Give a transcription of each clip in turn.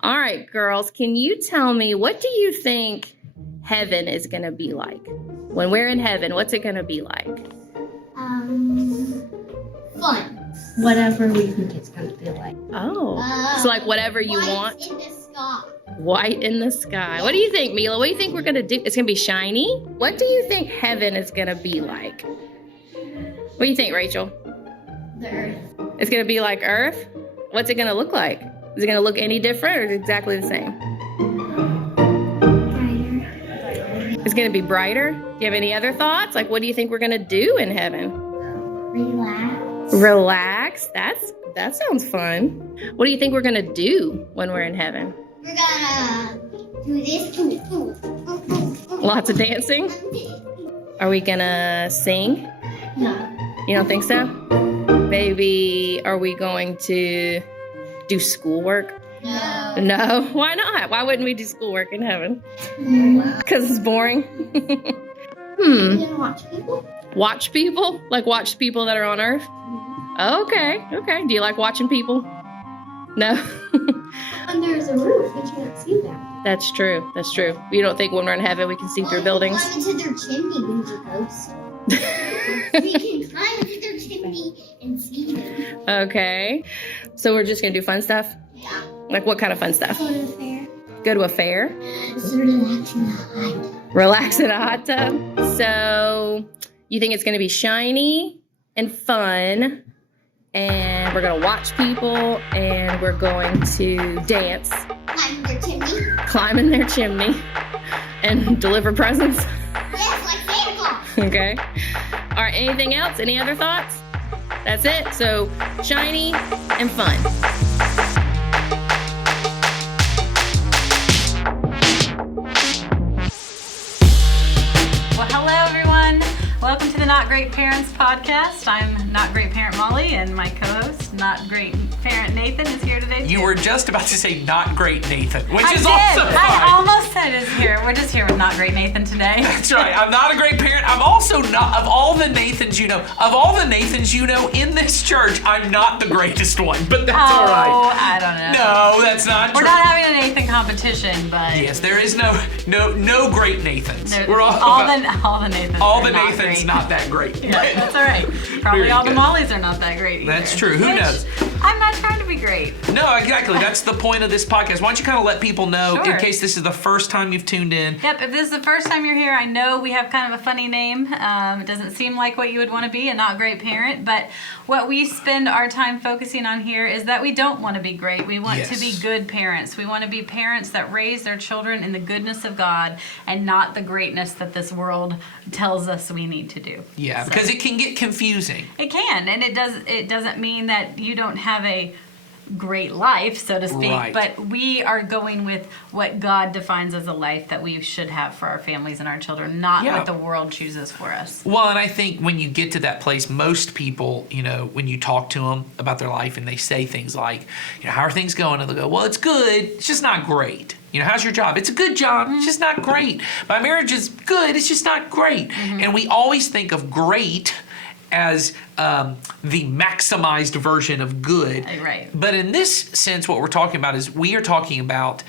All right, girls, can you tell me, what do you think heaven is going to be like? When we're in heaven, what's it going to be like? Fun. Whatever we think it's going to be like. Oh, so like whatever you want? In the sky. White in the sky. What do you think, Mila? What do you think we're going to do? It's going to be shiny? What do you think heaven is going to be like? What do you think, Rachel? The earth. It's going to be like Earth? What's it going to look like? Is it going to look any different or is it exactly the same? Brighter. It's going to be brighter? Do you have any other thoughts? Like, what do you think we're going to do in heaven? Relax. Relax? That sounds fun. What do you think we're going to do when we're in heaven? We're gonna do this too. Lots of dancing? Are we going to sing? No. You don't think so? Maybe, are we going to do schoolwork? No. No. Why not? Why wouldn't we do schoolwork in heaven? Because it's boring. We're gonna watch people. Watch people? Like watch people that are on Earth? Okay. Do you like watching people? No? When there's a roof, we can't see them. That's true. You don't think when we're in heaven we can see through buildings? Climb into their chimney, Bougie Ghost. We can climb into their chimney and see them. Okay. So we're just going to do fun stuff? Yeah. Like what kind of fun stuff? Go to the fair. Go to a fair? Just relax in the hut. Relax in a hot tub? So you think it's going to be shiny and fun, and we're going to watch people, and we're going to dance. Climb in their chimney. And deliver presents? Yes, like Santa Claus. Okay. All right, anything else? Any other thoughts? That's it? So shiny and fun. Well, hello everyone. Welcome to the Not Great Parents podcast. I'm Not Great Parent Molly, and my co-host, Not Great Parent Nathan, is here today too. You were just about to say Not Great Nathan, which I is did. also fine. I almost said it's here. We're just here with Not Great Nathan today. That's right. I'm not a great parent. I'm also not, of all the Nathans you know in this church, I'm not the greatest one, but that's all right. Oh, I don't know. No, that's not We're true. not having a Nathan competition, but Yes, there is no great Nathans. We're all the Nathans. all are the not Nathans great. not that great. Yeah, that's all right. Probably Very all the good. Mollys are not that great either. That's true. Who Which, knows? I'm not trying to be great. No, exactly. That's the point of this podcast. Why don't you kind of let people know, Sure. in case this is the first time you've tuned in. Yep, if this is the first time you're here, I know we have kind of a funny name. It doesn't seem like what you would want to be, a not great parent, but what we spend our time focusing on here is that we don't want to be great. We want to be good parents. We want to be parents that raise their children in the goodness of God and not the greatness that this world tells us we need to do. Yeah, So, because it can get confusing. it can, and it doesn't mean that you don't have a great life, so to speak, Right. but we are going with what God defines as a life that we should have for our families and our children, not Yeah. what the world chooses for us. Well, and I think when you get to that place, most people, when you talk to them about their life and they say things like, how are things going? And they'll go, well, it's good. It's just not great. How's your job? It's a good job. It's just not great. My marriage is good. It's just not great. And we always think of great as the maximized version of good. Right. But in this sense, what we're talking about is we are talking about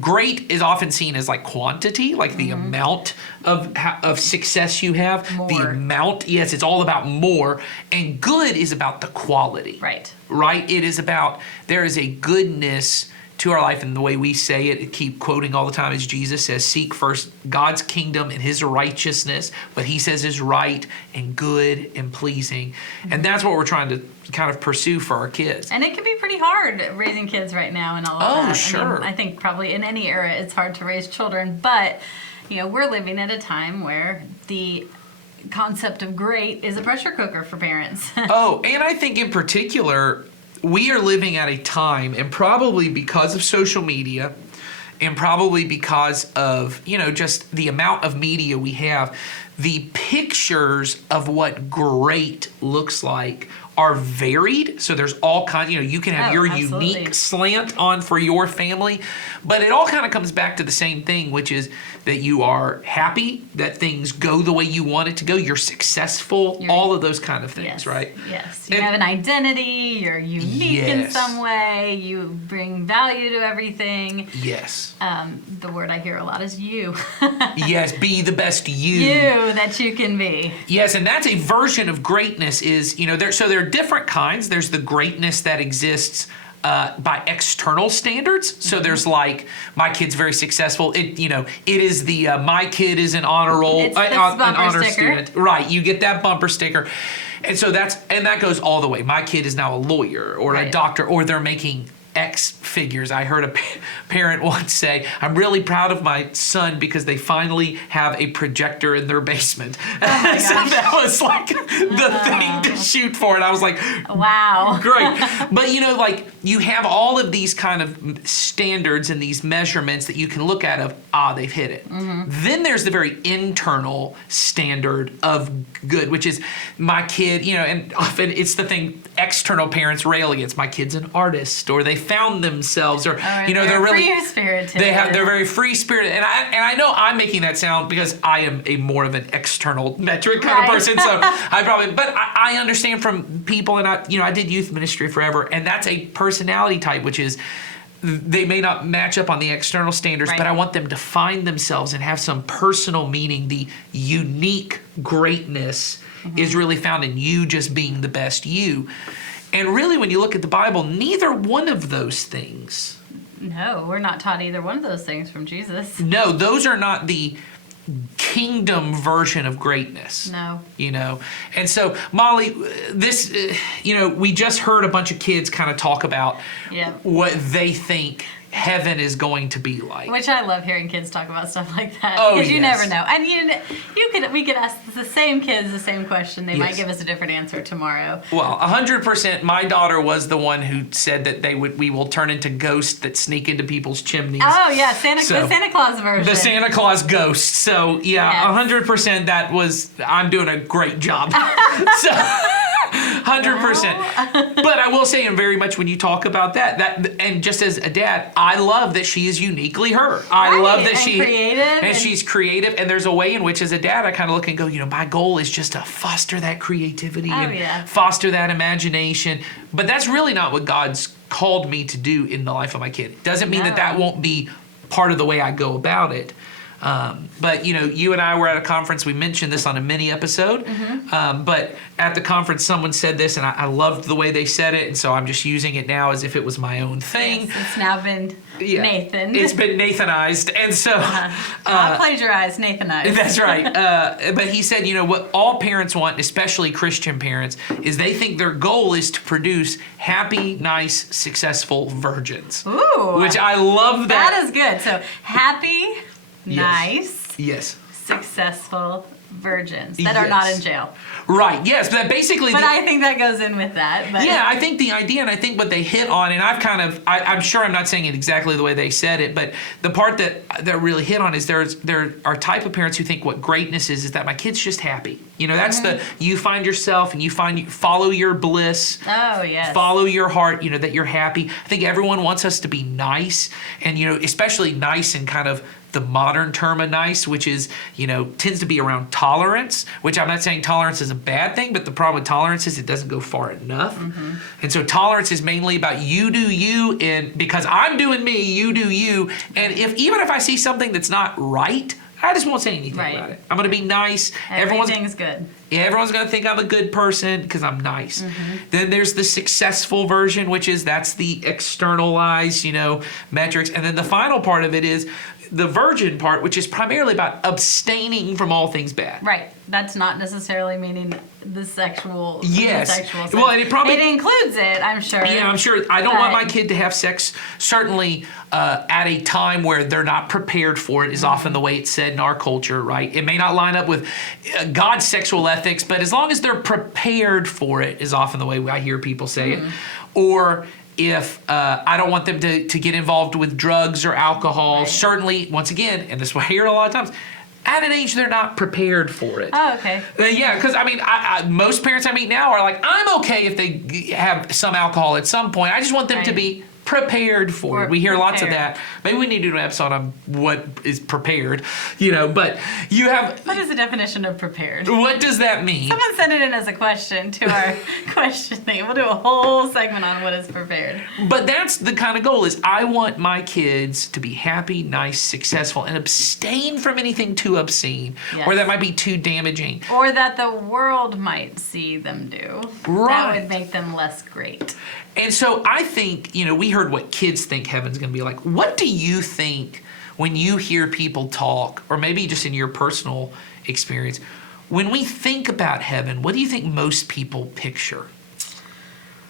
great is often seen as like quantity, like the amount of success you have. The More. amount, yes, it's all about more. And good is about the quality. Right. Right? It is about, there is a goodness to our life, and the way we say it, keep quoting all the time, is Jesus says, seek first God's kingdom and his righteousness, what he says is right and good and pleasing. And that's what we're trying to kind of pursue for our kids. And it can be pretty hard raising kids right now and all of that. Oh, sure. I think probably in any era it's hard to raise children, but we're living at a time where the concept of great is a pressure cooker for parents. Oh, and I think in particular, we are living at a time, and probably because of social media, and probably because of, just the amount of media we have, the pictures of what great looks like are varied. So there's all kinds, you can have Oh, your absolutely. unique slant on for your family, but it all kind of comes back to the same thing, which is that you are happy, that things go the way you want it to go, you're successful, all of those kind of things, Yes. right? Yes. You And- have an identity, you're unique in Yes. some way, you bring value to everything. Yes. The word I hear a lot is you. Yes, be the best You that you can be. Yes, and that's a version of greatness is, there are different kinds. There's the greatness that exists by external standards. So there's like, my kid's very successful. It is the my kid is an honor roll, It's the an bumper honor sticker. student. Right, you get that bumper sticker. And so that goes all the way. My kid is now a lawyer or a Right. doctor, or they're making X figures. I heard a parent once say, "I'm really proud of my son because they finally have a projector in their basement." So that was like the thing to shoot for. And I was like, Wow. great. But you have all of these kind of standards and these measurements that you can look at of, they've hit it. Then there's the very internal standard of good, which is my kid, and often it's the thing external parents rail against. My kid's an artist, or they found themselves, or they're really free-spirited. they're very free spirited, and I know I'm making that sound because I am a more of an external metric kind of Right. person, so I understand from people, and I did youth ministry forever, and that's a personality type, which is they may not match up on the external standards, Right. but I want them to find themselves and have some personal meaning. The unique greatness is really found in you just being the best you. And really, when you look at the Bible, neither one of those things, No, we're not taught either one of those things from Jesus. no, those are not the kingdom version of greatness. No. And so Molly, this, we just heard a bunch of kids kind of talk about Yeah. what they think heaven is going to be like. Which I love hearing kids talk about stuff like that. Oh, Because you yes. never know. And we could ask the same kids the same question. They might Yes. give us a different answer tomorrow. Well, 100%. My daughter was the one who said that we will turn into ghosts that sneak into people's chimneys. Oh yeah, So- the Santa Claus version. The Santa Claus ghost. So yeah, Yes. 100%. I'm doing a great job. So 100%. But I will say, and very much when you talk about that, and just as a dad, I love that she is uniquely her. I Right, love that and creative, she's creative, and there's a way in which, as a dad, I kind of look and go, my goal is just to foster that creativity and yeah. foster that imagination. But that's really not what God's called me to do in the life of my kid. Doesn't mean No. that won't be part of the way I go about it. But you and I were at a conference. We mentioned this on a mini episode. But at the conference, someone said this, and I loved the way they said it, and so I'm just using it now as if it was my own thing. Yes, it's now been Yeah. Nathan. It's been Nathanized, and so Not plagiarized, Nathanized. that's right. But he said, what all parents want, especially Christian parents, is they think their goal is to produce happy, nice, successful virgins. Ooh. Which I love that. That is good. So happy, nice, Yes. successful virgins that are not Yes. in jail. Right. Yes. But basically. But I think that goes in with that. But Yeah, I think the idea, and I think what they hit on, and I'm sure I'm not saying it exactly the way they said it, but the part that really hit on is there are type of parents who think what greatness is that my kid's just happy. That's you find yourself and you follow your bliss. Oh yes. Follow your heart, that you're happy. I think everyone wants us to be nice, and especially nice in kind of the modern term of nice, which is, tends to be around tolerance, which I'm not saying tolerance is a bad thing, but the problem with tolerance is it doesn't go far enough. And so tolerance is mainly about you do you, and because I'm doing me, you do you. And even if I see something that's not right, I just won't say anything Right. about it. I'm going to be nice. Everything's good. Yeah, everyone's going to think I'm a good person because I'm nice. Then there's the successful version, which is that's the externalized, metrics. And then the final part of it is the virgin part, which is primarily about abstaining from all things bad. Right. That's not necessarily meaning the sexual. Yes. The sexual sense. Well, and it includes it, I'm sure. Yeah, I'm sure. I don't want But- my kid to have sex, certainly at a time where they're not prepared for it, is often the way it's said in our culture, right? It may not line up with God's sexual ethics, but as long as they're prepared for it, is often the way I hear people say it. Or if I don't want them to get involved with drugs or alcohol, Right. certainly, once again, and this is what I hear a lot of times, at an age they're not prepared for it. Oh, okay. Yeah, because I mean, most parents I meet now are like, I'm okay if they have some alcohol at some point. I just want them to Right. be prepared for Or it. We hear lots of prepared. that. Maybe we need to do an episode on what is prepared, but you have, What is the definition of prepared? what does that mean? Someone sent it in as a question to our question thing. We'll do a whole segment on what is prepared. But that's the kind of goal is I want my kids to be happy, nice, successful, and abstain from anything too obscene Yes. or that might be too damaging. Or that the world might see them do. Right. That would make them less great. And so I think, we heard what kids think heaven's going to be like. What do you think when you hear people talk, or maybe just in your personal experience, when we think about heaven, what do you think most people picture?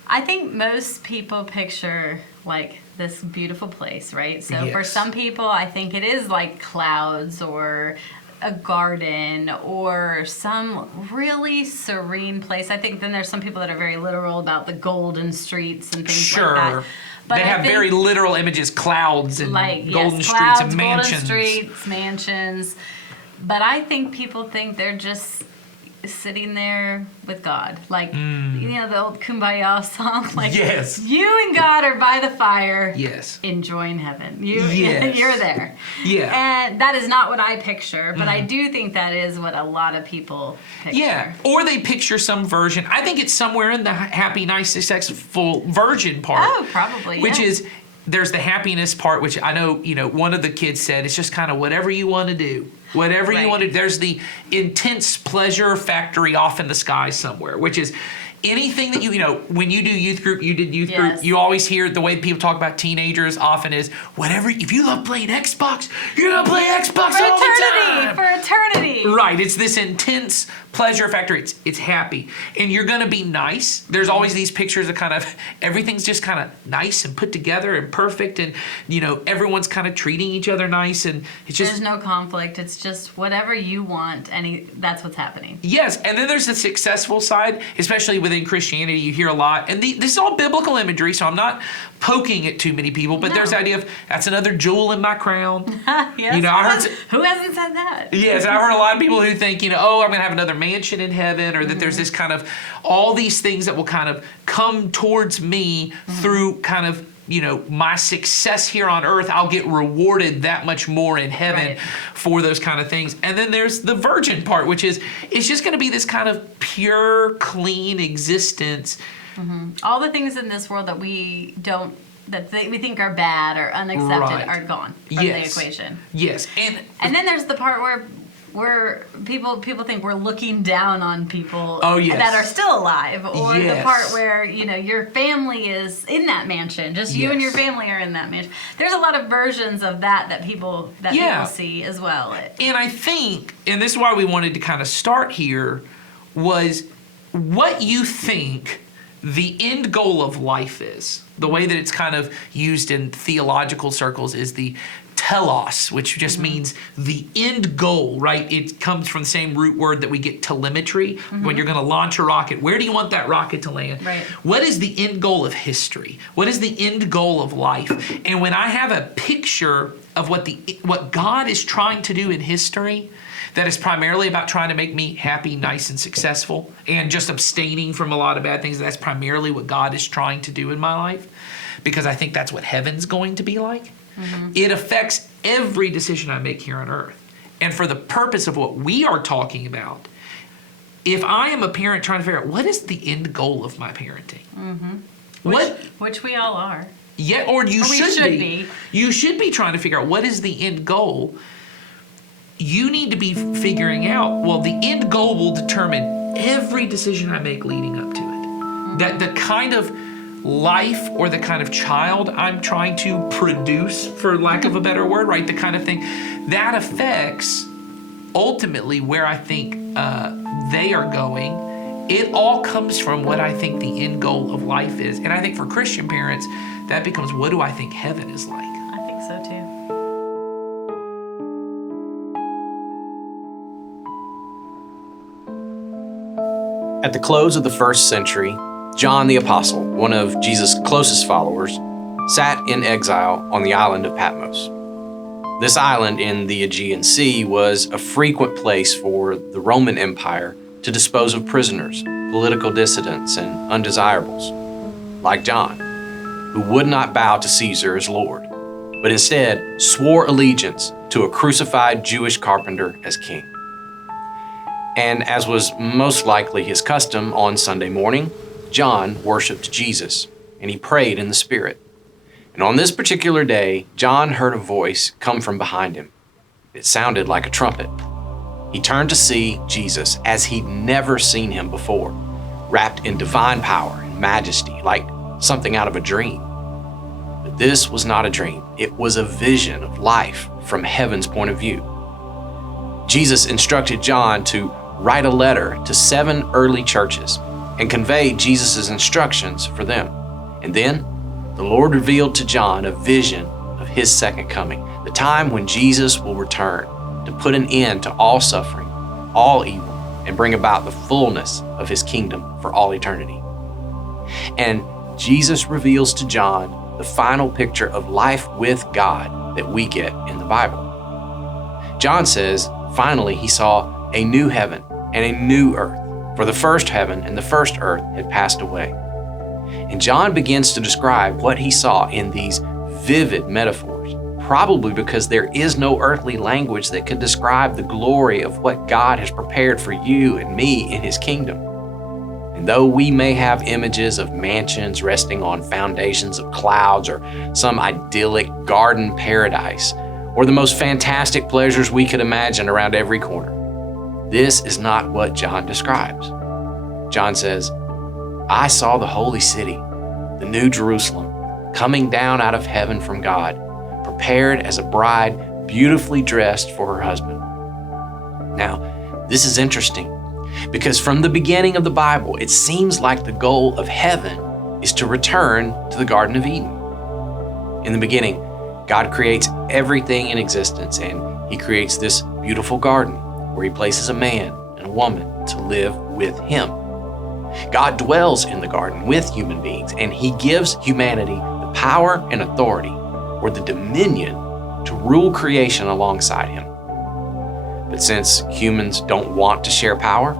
I think most people picture like this beautiful place, right? So for Yes. some people, I think it is like clouds or a garden or some really serene place. I think then there's some people that are very literal about the golden streets and things Sure. like that. But They I have think, very literal images, clouds and like golden yes, streets clouds, and mansions. golden streets, mansions. But I think people think they're just sitting there with God, like the old Kumbaya song, like Yes. you and God are by the fire, Yes. enjoying heaven. Yes. You're there. Yeah. And that is not what I picture, but I do think that is what a lot of people picture. Yeah, or they picture some version. I think it's somewhere in the happy, nice, successful virgin part. Oh, probably. Which yeah. is, there's the happiness part, which I know, one of the kids said, it's just kind of whatever you want to do. Whatever you Right. want to do. There's the intense pleasure factory off in the sky somewhere, which is anything that when you do youth group, you did youth group, Yes. you always hear the way people talk about teenagers often is, if you love playing Xbox, you're going to play Xbox for all the time. eternity, for eternity. Right, it's this intense pleasure factor. It's happy, and you're gonna be nice. There's always these pictures of kind of everything's just kind of nice and put together and perfect, and everyone's kind of treating each other nice, and it's just There's no conflict. It's just whatever you want, and that's what's happening. yes. And then there's the successful side, especially within Christianity. You hear a lot, and this is all biblical imagery, so I'm not poking at too many people. But there's the idea of that's another jewel in my crown. Yes. I heard. Who hasn't said that? Yes, I've heard a lot of people who think, I'm going to have another mansion in heaven, or that there's this kind of, all these things that will kind of come towards me through kind of, my success here on earth. I'll get rewarded that much more in heaven Right. for those kind of things. And then there's the virgin part, which is, it's just going to be this kind of pure, clean existence. All the things in this world that we don't, we think are bad or unaccepted Right. are gone from Yes. the equation. Yes. And then there's the part where people think we're looking down on people Oh, yes. that are still alive, or the Yes. part where your family is in that mansion, just you and your Yes. family are in that mansion. There's a lot of versions of that people Yeah. see as well. And I think, and this is why we wanted to kind of start here, was what you think the end goal of life is. The way that it's kind of used in theological circles is the telos, which just means the end goal, right? It comes from the same root word that we get telemetry. When you're going to launch a rocket, where do you want that rocket to land? Right. What is the end goal of history? What is the end goal of life? And when I have a picture of what God is trying to do in history, that is primarily about trying to make me happy, nice, and successful, and just abstaining from a lot of bad things. That's primarily what God is trying to do in my life, because I think that's what heaven's going to be like. It affects every decision I make here on earth. And for the purpose of what we are talking about, if I am a parent trying to figure out what is the end goal of my parenting, Which we all are. Yeah, or you Or we should should be. be. You should be trying to figure out what is the end goal. You need to be figuring out, well, the end goal will determine every decision I make leading up to it. That the kind of life or the kind of child I'm trying to produce, for lack of a better word, right? The kind of thing that affects ultimately where I think they are going. It all comes from what I think the end goal of life is. And I think for Christian parents, that becomes, what do I think heaven is like? I think so too. At the close of the first century, John the Apostle, one of Jesus' closest followers, sat in exile on the island of Patmos. This island in the Aegean Sea was a frequent place for the Roman Empire to dispose of prisoners, political dissidents, and undesirables, like John, who would not bow to Caesar as Lord, but instead swore allegiance to a crucified Jewish carpenter as king. And as was most likely his custom on Sunday morning, John worshiped Jesus, and he prayed in the Spirit. And on this particular day, John heard a voice come from behind him. It sounded like a trumpet. He turned to see Jesus as he'd never seen him before, wrapped in divine power and majesty, like something out of a dream. But this was not a dream. It was a vision of life from heaven's point of view. Jesus instructed John to write a letter to 7 early churches and convey Jesus' instructions for them. And then the Lord revealed to John a vision of his second coming, the time when Jesus will return to put an end to all suffering, all evil, and bring about the fullness of his kingdom for all eternity. And Jesus reveals to John the final picture of life with God that we get in the Bible. John says, finally, he saw a new heaven and a new earth, for the first heaven and the first earth had passed away. And John begins to describe what he saw in these vivid metaphors, probably because there is no earthly language that could describe the glory of what God has prepared for you and me in his kingdom. And though we may have images of mansions resting on foundations of clouds or some idyllic garden paradise, or the most fantastic pleasures we could imagine around every corner, this is not what John describes. John says, I saw the holy city, the new Jerusalem, coming down out of heaven from God, prepared as a bride beautifully dressed for her husband. Now, this is interesting because from the beginning of the Bible, it seems like the goal of heaven is to return to the Garden of Eden. In the beginning, God creates everything in existence, and he creates this beautiful garden where he places a man and a woman to live with him. God dwells in the garden with human beings, and he gives humanity the power and authority, or the dominion, to rule creation alongside him. But since humans don't want to share power,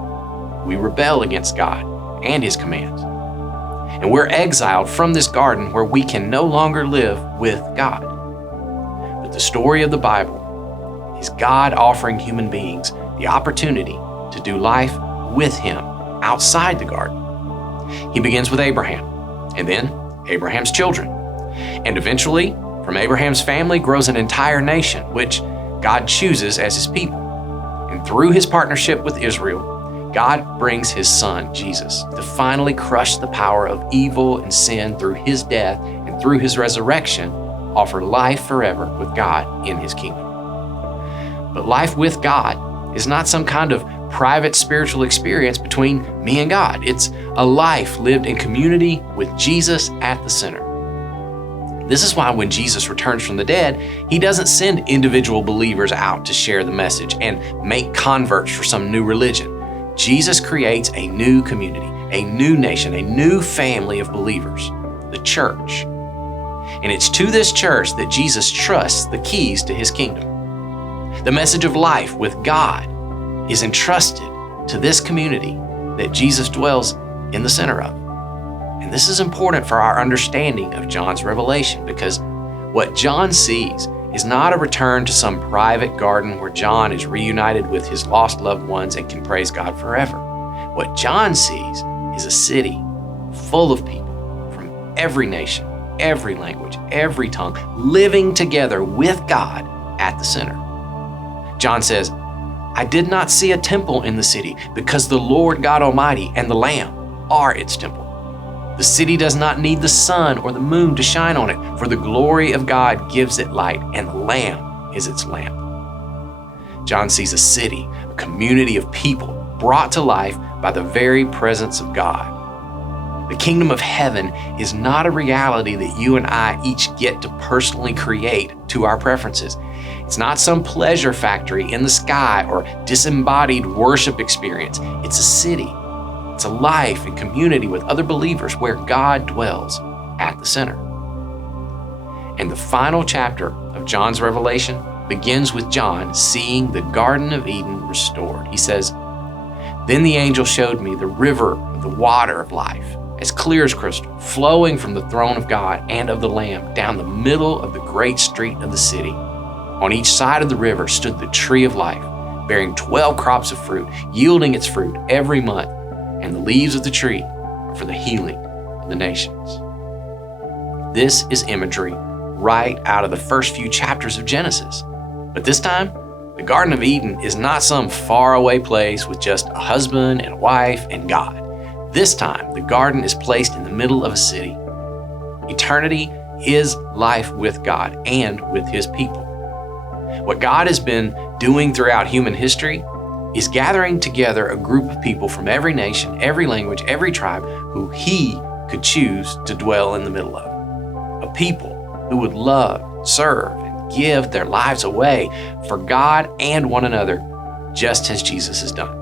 we rebel against God and his commands. And we're exiled from this garden where we can no longer live with God. But the story of the Bible is God offering human beings the opportunity to do life with him outside the garden. He begins with Abraham, and then Abraham's children. And eventually, from Abraham's family grows an entire nation, which God chooses as his people. And through his partnership with Israel, God brings his son, Jesus, to finally crush the power of evil and sin through his death, and through his resurrection, offer life forever with God in his kingdom. But life with God is not some kind of private spiritual experience between me and God. It's a life lived in community with Jesus at the center. This is why when Jesus returns from the dead, he doesn't send individual believers out to share the message and make converts for some new religion. Jesus creates a new community, a new nation, a new family of believers, the church. And it's to this church that Jesus trusts the keys to his kingdom. The message of life with God is entrusted to this community that Jesus dwells in the center of. And this is important for our understanding of John's revelation, because what John sees is not a return to some private garden where John is reunited with his lost loved ones and can praise God forever. What John sees is a city full of people from every nation, every language, every tongue, living together with God at the center. John says, I did not see a temple in the city, because the Lord God Almighty and the Lamb are its temple. The city does not need the sun or the moon to shine on it, for the glory of God gives it light, and the Lamb is its lamp. John sees a city, a community of people brought to life by the very presence of God. The kingdom of heaven is not a reality that you and I each get to personally create to our preferences. It's not some pleasure factory in the sky or disembodied worship experience. It's a city. It's a life and community with other believers where God dwells at the center. And the final chapter of John's revelation begins with John seeing the Garden of Eden restored. He says, "Then the angel showed me the river of the water of life, as clear as crystal, flowing from the throne of God and of the Lamb down the middle of the great street of the city. On each side of the river stood the tree of life, bearing 12 crops of fruit, yielding its fruit every month, and the leaves of the tree are for the healing of the nations." This is imagery right out of the first few chapters of Genesis. But this time, the Garden of Eden is not some faraway place with just a husband and a wife and God. This time, the garden is placed in the middle of a city. Eternity is life with God and with His people. What God has been doing throughout human history is gathering together a group of people from every nation, every language, every tribe who He could choose to dwell in the middle of. A people who would love, serve, and give their lives away for God and one another, just as Jesus has done.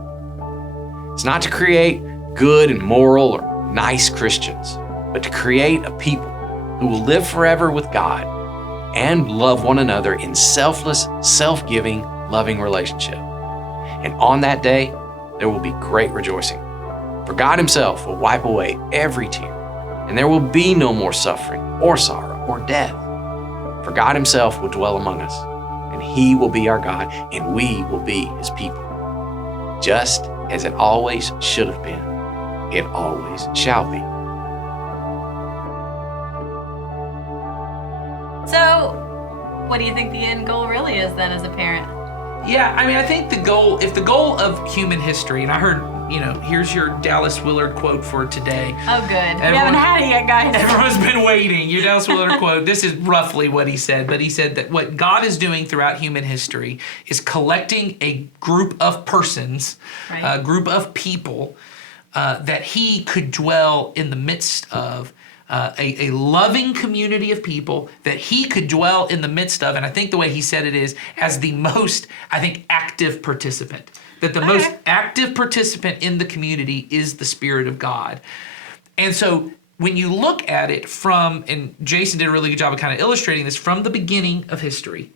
It's not to create good and moral or nice Christians, but to create a people who will live forever with God and love one another in selfless, self-giving, loving relationship. And on that day, there will be great rejoicing. For God Himself will wipe away every tear, and there will be no more suffering or sorrow or death. For God Himself will dwell among us, and He will be our God, and we will be His people. Just as it always should have been, it always shall be. So, what do you think the end goal really is then as a parent? Yeah, I mean, I think if the goal of human history, and I heard, here's your Dallas Willard quote for today. Oh, good. We haven't had it yet, guys. Everyone's been waiting. Your Dallas Willard quote. This is roughly what he said, but he said that what God is doing throughout human history is collecting a group of persons, Right. a group of people that He could dwell in the midst of. A loving community of people that He could dwell in the midst of. And I think the way he said it is as the most, active participant. That the most active participant in the community is the Spirit of God. And so when you look at it and Jason did a really good job of kind of illustrating this from the beginning of history,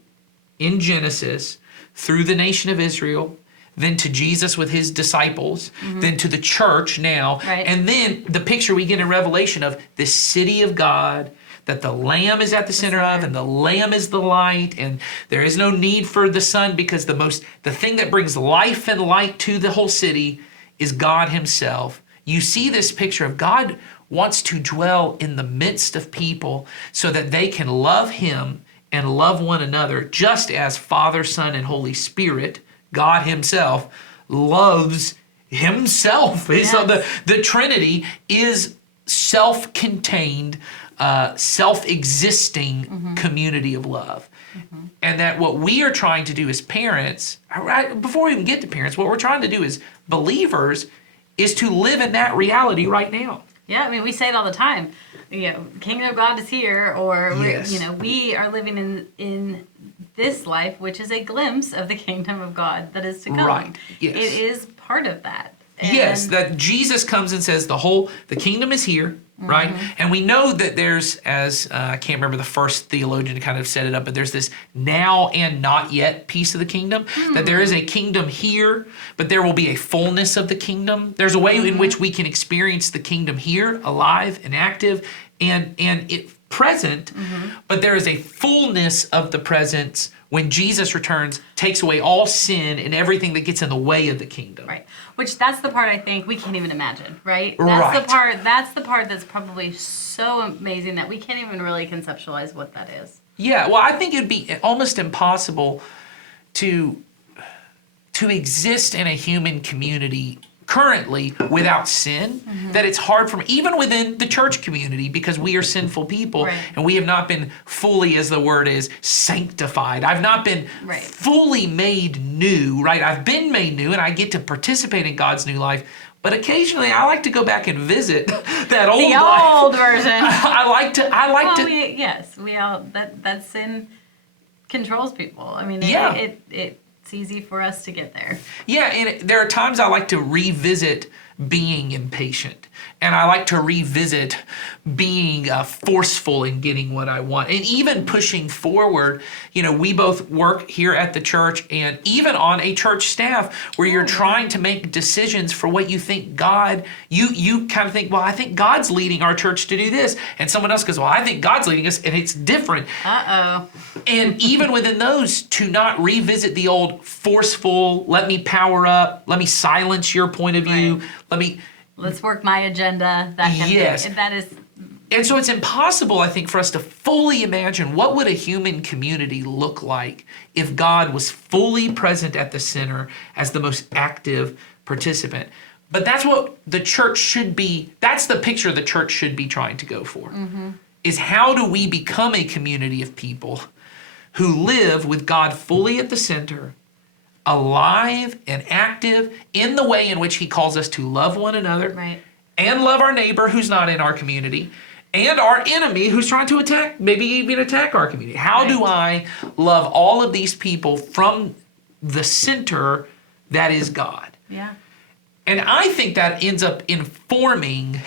in Genesis, through the nation of Israel, then to Jesus with His disciples, then to the church now, Right. and then the picture we get in Revelation of the city of God, that the Lamb is at the center of, and the Lamb is the light, and there is no need for the sun because the thing that brings life and light to the whole city is God Himself. You see this picture of God wants to dwell in the midst of people so that they can love Him and love one another, just as Father, Son, and Holy Spirit, God Himself, loves Himself. Yes. So the Trinity is self-contained, self-existing community of love. And that what we are trying to do as parents, right, before we even get to parents, what we're trying to do as believers is to live in that reality right now. Yeah, I mean, we say it all the time. Kingdom of God is here, or Yes. we are living in this life, which is a glimpse of the kingdom of God that is to come. Right, yes. It is part of that. And Yes, that Jesus comes and says the kingdom is here, right? And we know that there's, as I can't remember the first theologian to kind of set it up, but there's this now and not yet piece of the kingdom, that there is a kingdom here, but there will be a fullness of the kingdom. There's a way in which we can experience the kingdom here, alive and active, and it present, but there is a fullness of the presence when Jesus returns, takes away all sin and everything that gets in the way of the kingdom. Right. Which that's the part I think we can't even imagine, right? Right. That's the part that's probably so amazing that we can't even really conceptualize what that is. Yeah, well, I think it'd be almost impossible to exist in a human community currently without sin, that it's hard for me, even within the church community, because we are sinful people, Right. and we have not been fully, as the word is, sanctified. I've not been Right. fully made new, right? I've been made new, and I get to participate in God's new life, but occasionally I like to go back and visit that old The life. old version. I like to. We all that sin controls people. I mean, Yeah. it's easy for us to get there. Yeah, and there are times I like to revisit being impatient. And I like to revisit being forceful in getting what I want, and even pushing forward. You know, we both work here at the church, and even on a church staff where you're trying to make decisions for what you think God, you kind of think, well, I think God's leading our church to do this. And someone else goes, well, I think God's leading us, and it's different. Uh-oh. And even within those, to not revisit the old forceful, let me power up, let me silence your point of view, Right. Let's work my agenda. That kind Yes. of thing. That is. And so it's impossible, I think, for us to fully imagine what would a human community look like if God was fully present at the center as the most active participant. But that's what the church should be. That's the picture the church should be trying to go for. Is how do we become a community of people who live with God fully at the center, alive and active in the way in which he calls us to love one another, Right. and love our neighbor who's not in our community, and our enemy who's trying to attack, maybe even attack our community. How do I love all of these people from the center that is God? Yeah. And I think that ends up informing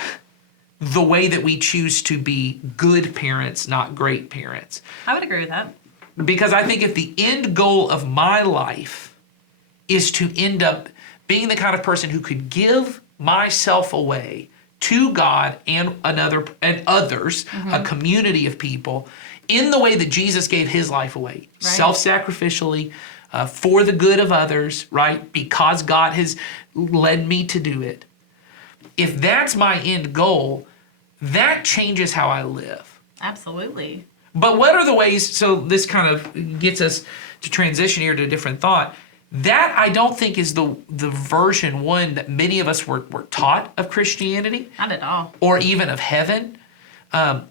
the way that we choose to be good parents, not great parents. I would agree with that. Because I think if the end goal of my life is to end up being the kind of person who could give myself away to God and others, a community of people, in the way that Jesus gave his life away, self-sacrificially, for the good of others, right? Because God has led me to do it. If that's my end goal, that changes how I live. Absolutely. But what are the ways, so this kind of gets us to transition here to a different thought. That I don't think is the version one that many of us were taught of Christianity Not at all. or even of heaven.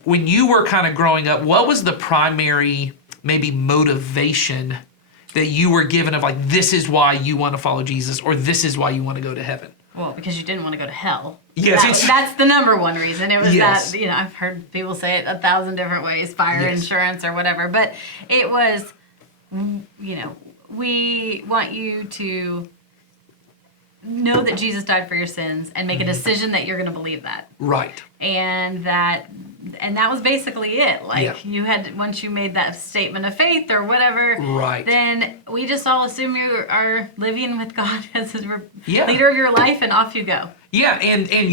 When you were kind of growing up, what was the primary maybe motivation that you were given of like, this is why you want to follow Jesus, or this is why you want to go to heaven? Well, because you didn't want to go to hell. Yes, That's the number one reason. It was Yes. that, I've heard people say it 1,000 different ways, fire insurance or whatever, but it was, we want you to know that Jesus died for your sins and make a decision that you're going to believe that. Right. And that was basically it. Like Yeah. you had, once you made that statement of faith or whatever, Right. then we just all assume you are living with God as his Yeah. leader of your life, and off you go. Yeah, and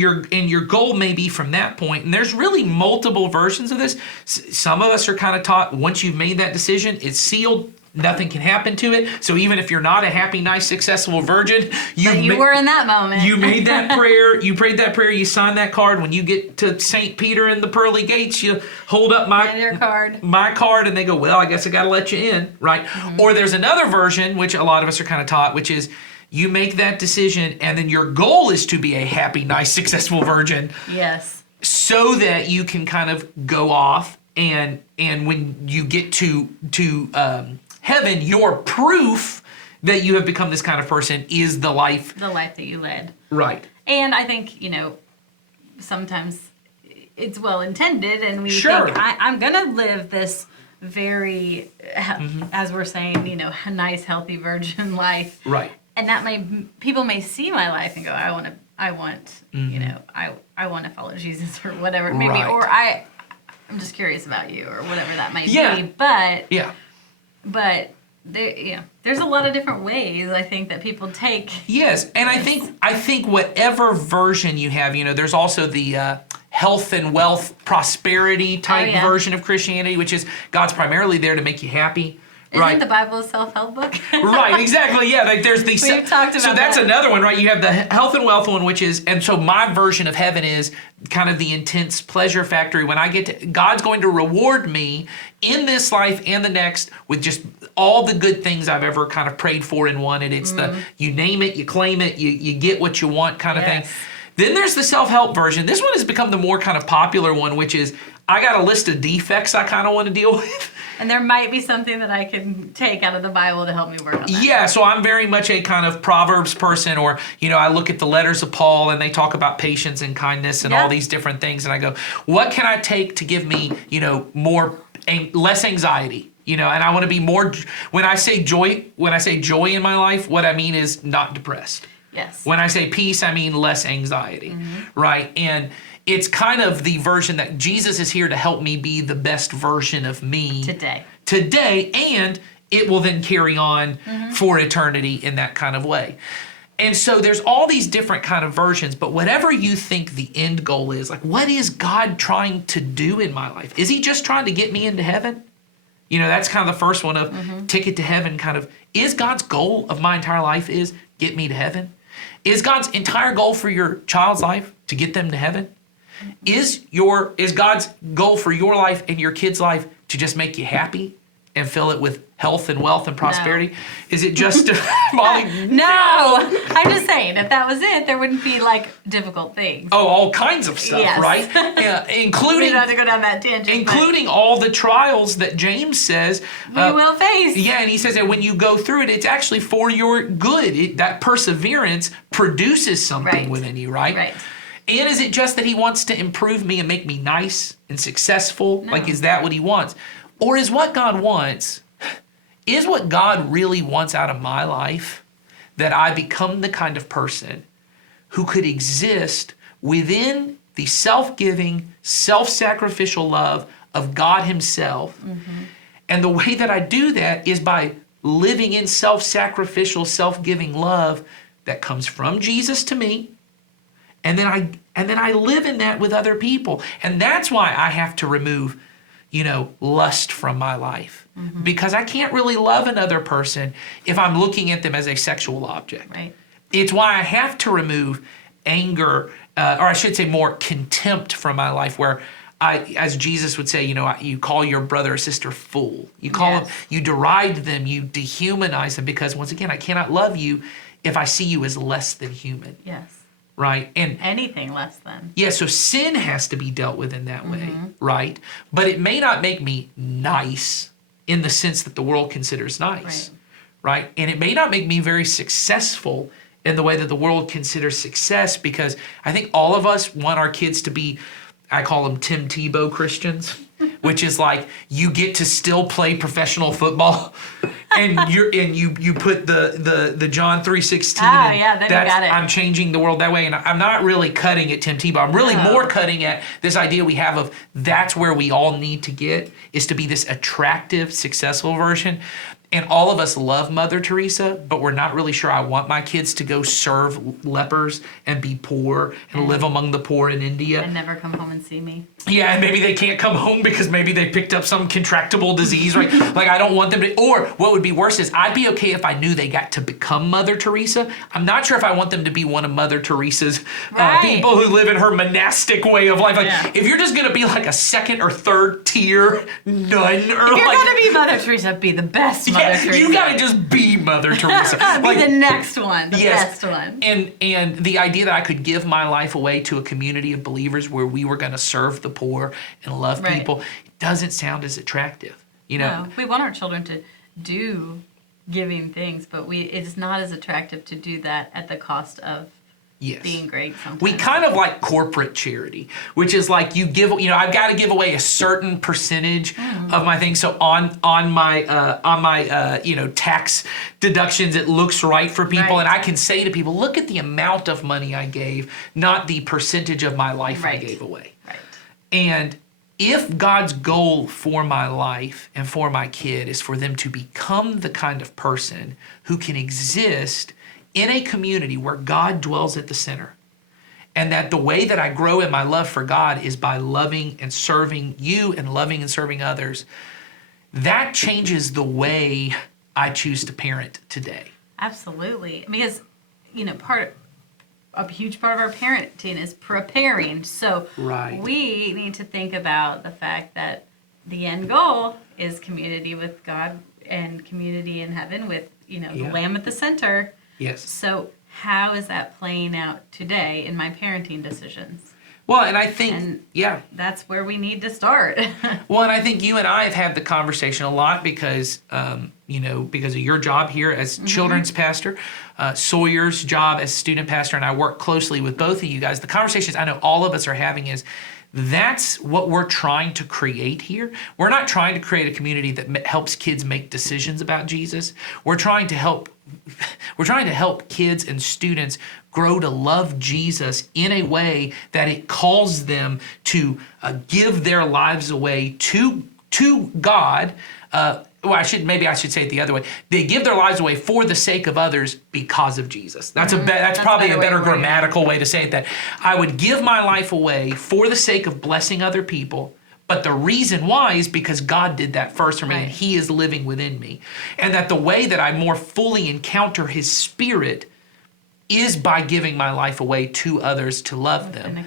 your goal may be from that point, and there's really multiple versions of this. Some of us are kind of taught once you've made that decision, it's sealed. Nothing can happen to it. So even if you're not a happy, nice, successful virgin, You were in that moment. You made that prayer. You prayed that prayer. You signed that card. When you get to St. Peter and the pearly gates, you hold up And your card. my card, and they go, well, I guess I got to let you in, right? Or there's another version, which a lot of us are kind of taught, which is you make that decision, and then your goal is to be a happy, nice, successful virgin, Yes. so that you can kind of go off and when you get to heaven, your proof that you have become this kind of person is the life. The life that you led. Right. And I think, sometimes it's well intended, and we Sure. think, I'm going to live this very, as we're saying, a nice, healthy virgin life. Right. And that people may see my life and go, I want, I want to follow Jesus or whatever, maybe, Right. or I'm just curious about you or whatever that might Yeah. be. But Yeah. there, there's a lot of different ways I think that people take. Yes, and I think whatever version you have, there's also the health and wealth prosperity type yeah. version of Christianity, which is God's primarily there to make you happy. Isn't Right. the Bible a self-help book? Right, exactly. Yeah, like there's the. We've talked so about that's that. another one, right? You have the health and wealth one, which is, and so my version of heaven is kind of the intense pleasure factory. When I get to, God's going to reward me in this life and the next with just all the good things I've ever kind of prayed for and wanted. It's the you name it, you claim it, you get what you want kind of Yes. thing. Then there's the self-help version. This one has become the more kind of popular one, which is I got a list of defects I kind of want to deal with. And there might be something that I can take out of the Bible to help me work on that. Yeah, so I'm very much a kind of Proverbs person, or, I look at the letters of Paul and they talk about patience and kindness and all these different things. And I go, what can I take to give me, less anxiety? And I want to be more, when I say joy in my life, what I mean is not depressed. Yes. When I say peace, I mean less anxiety, right? And it's kind of the version that Jesus is here to help me be the best version of me today, and it will then carry on for eternity in that kind of way. And so there's all these different kind of versions, but whatever you think the end goal is, like what is God trying to do in my life? Is he just trying to get me into heaven? You know, that's kind of the first one of ticket to heaven kind of, is God's goal of my entire life is get me to heaven? Is God's entire goal for your child's life to get them to heaven? Is God's goal for your life and your kid's life to just make you happy and fill it with health and wealth and prosperity? No. Is it just Molly? No, I'm just saying if that was it, there wouldn't be like difficult things. Oh, all kinds of stuff, Yes. right? Yeah, We including don't have to go down that tangent. including all the trials that James says we will face. Yeah, and he says that when you go through it, it's actually for your good. That perseverance produces something Right. within you, right? Right. And is it just that he wants to improve me and make me nice and successful? No. Like, is that what he wants? Or is what God wants, is what God really wants out of my life that I become the kind of person who could exist within the self-giving, self-sacrificial love of God himself? And the way that I do that is by living in self-sacrificial, self-giving love that comes from Jesus to me. And then I live in that with other people. And that's why I have to remove, lust from my life. Because I can't really love another person if I'm looking at them as a sexual object. Right. It's why I have to remove anger, or I should say more contempt from my life, where as Jesus would say, you call your brother or sister fool. You call them, you deride them, you dehumanize them, because once again, I cannot love you if I see you as less than human. Yes. Right? And Anything less than. yeah, so sin has to be dealt with in that way, right? But it may not make me nice in the sense that the world considers nice, right? And it may not make me very successful in the way that the world considers success, because I think all of us want our kids to be, I call them Tim Tebow Christians, which is like you get to still play professional football, and you put the John 3:16. Oh, yeah, then you got it. I'm changing the world that way, and I'm not really cutting at Tim Tebow. I'm really more cutting at this idea we have of that's where we all need to get, is to be this attractive, successful version. And all of us love Mother Teresa, but we're not really sure I want my kids to go serve lepers and be poor and live among the poor in India. And never come home and see me. Yeah, and maybe they can't come home because maybe they picked up some contractable disease, right? Like, I don't want them to, or what would be worse is I'd be okay if I knew they got to become Mother Teresa. I'm not sure if I want them to be one of Mother Teresa's people who live in her monastic way of life. Like, if you're just going to be like a second or third tier nun, or If you're gonna be Mother Teresa, be the best Mother Teresa. you got to just be Mother Teresa. Be the next one, the best one. And the idea that I could give my life away to a community of believers where we were going to serve the poor and love people, it doesn't sound as attractive. No, we want our children to do giving things, but it's not as attractive to do that at the cost of being great sometimes. We kind of like corporate charity, which is like you give, I've got to give away a certain percentage of my thing. So on my tax deductions, it looks right for people. And I can say to people, look at the amount of money I gave, not the percentage of my life I gave away. Right. And if God's goal for my life and for my kid is for them to become the kind of person who can exist in a community where God dwells at the center, and that the way that I grow in my love for God is by loving and serving you and loving and serving others, that changes the way I choose to parent today. Absolutely. Because, a huge part of our parenting is preparing. So we need to think about the fact that the end goal is community with God and community in heaven with, the Lamb at the center. Yes. So how is that playing out today in my parenting decisions? Well, and I think, that's where we need to start. Well, and I think you and I have had the conversation a lot because, because of your job here as children's pastor, Sawyer's job as student pastor, and I work closely with both of you guys. The conversations I know all of us are having is that's what we're trying to create here. We're not trying to create a community that helps kids make decisions about Jesus. We're trying to help help kids and students grow to love Jesus in a way that it calls them to give their lives away to God. Well, I should say it the other way. They give their lives away for the sake of others because of Jesus. That's probably a better grammatical way to say it. That I would give my life away for the sake of blessing other people. But the reason why is because God did that first for me, and He is living within me. And that the way that I more fully encounter His Spirit is by giving my life away to others to love them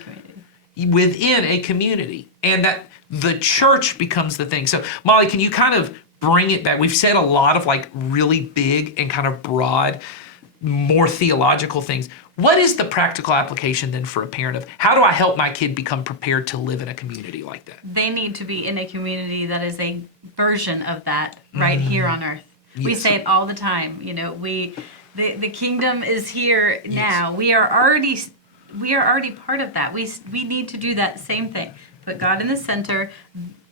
within a community. And that the church becomes the thing. So, Molly, can you kind of bring it back? We've said a lot of like really big and kind of broad, more theological things. What is the practical application then for a parent of how do I help my kid become prepared to live in a community like that? They need to be in a community that is a version of that right here on earth. Yes. We say it all the time. You know, the kingdom is here now. Yes. We are already part of that. We need to do that same thing. Put God in the center.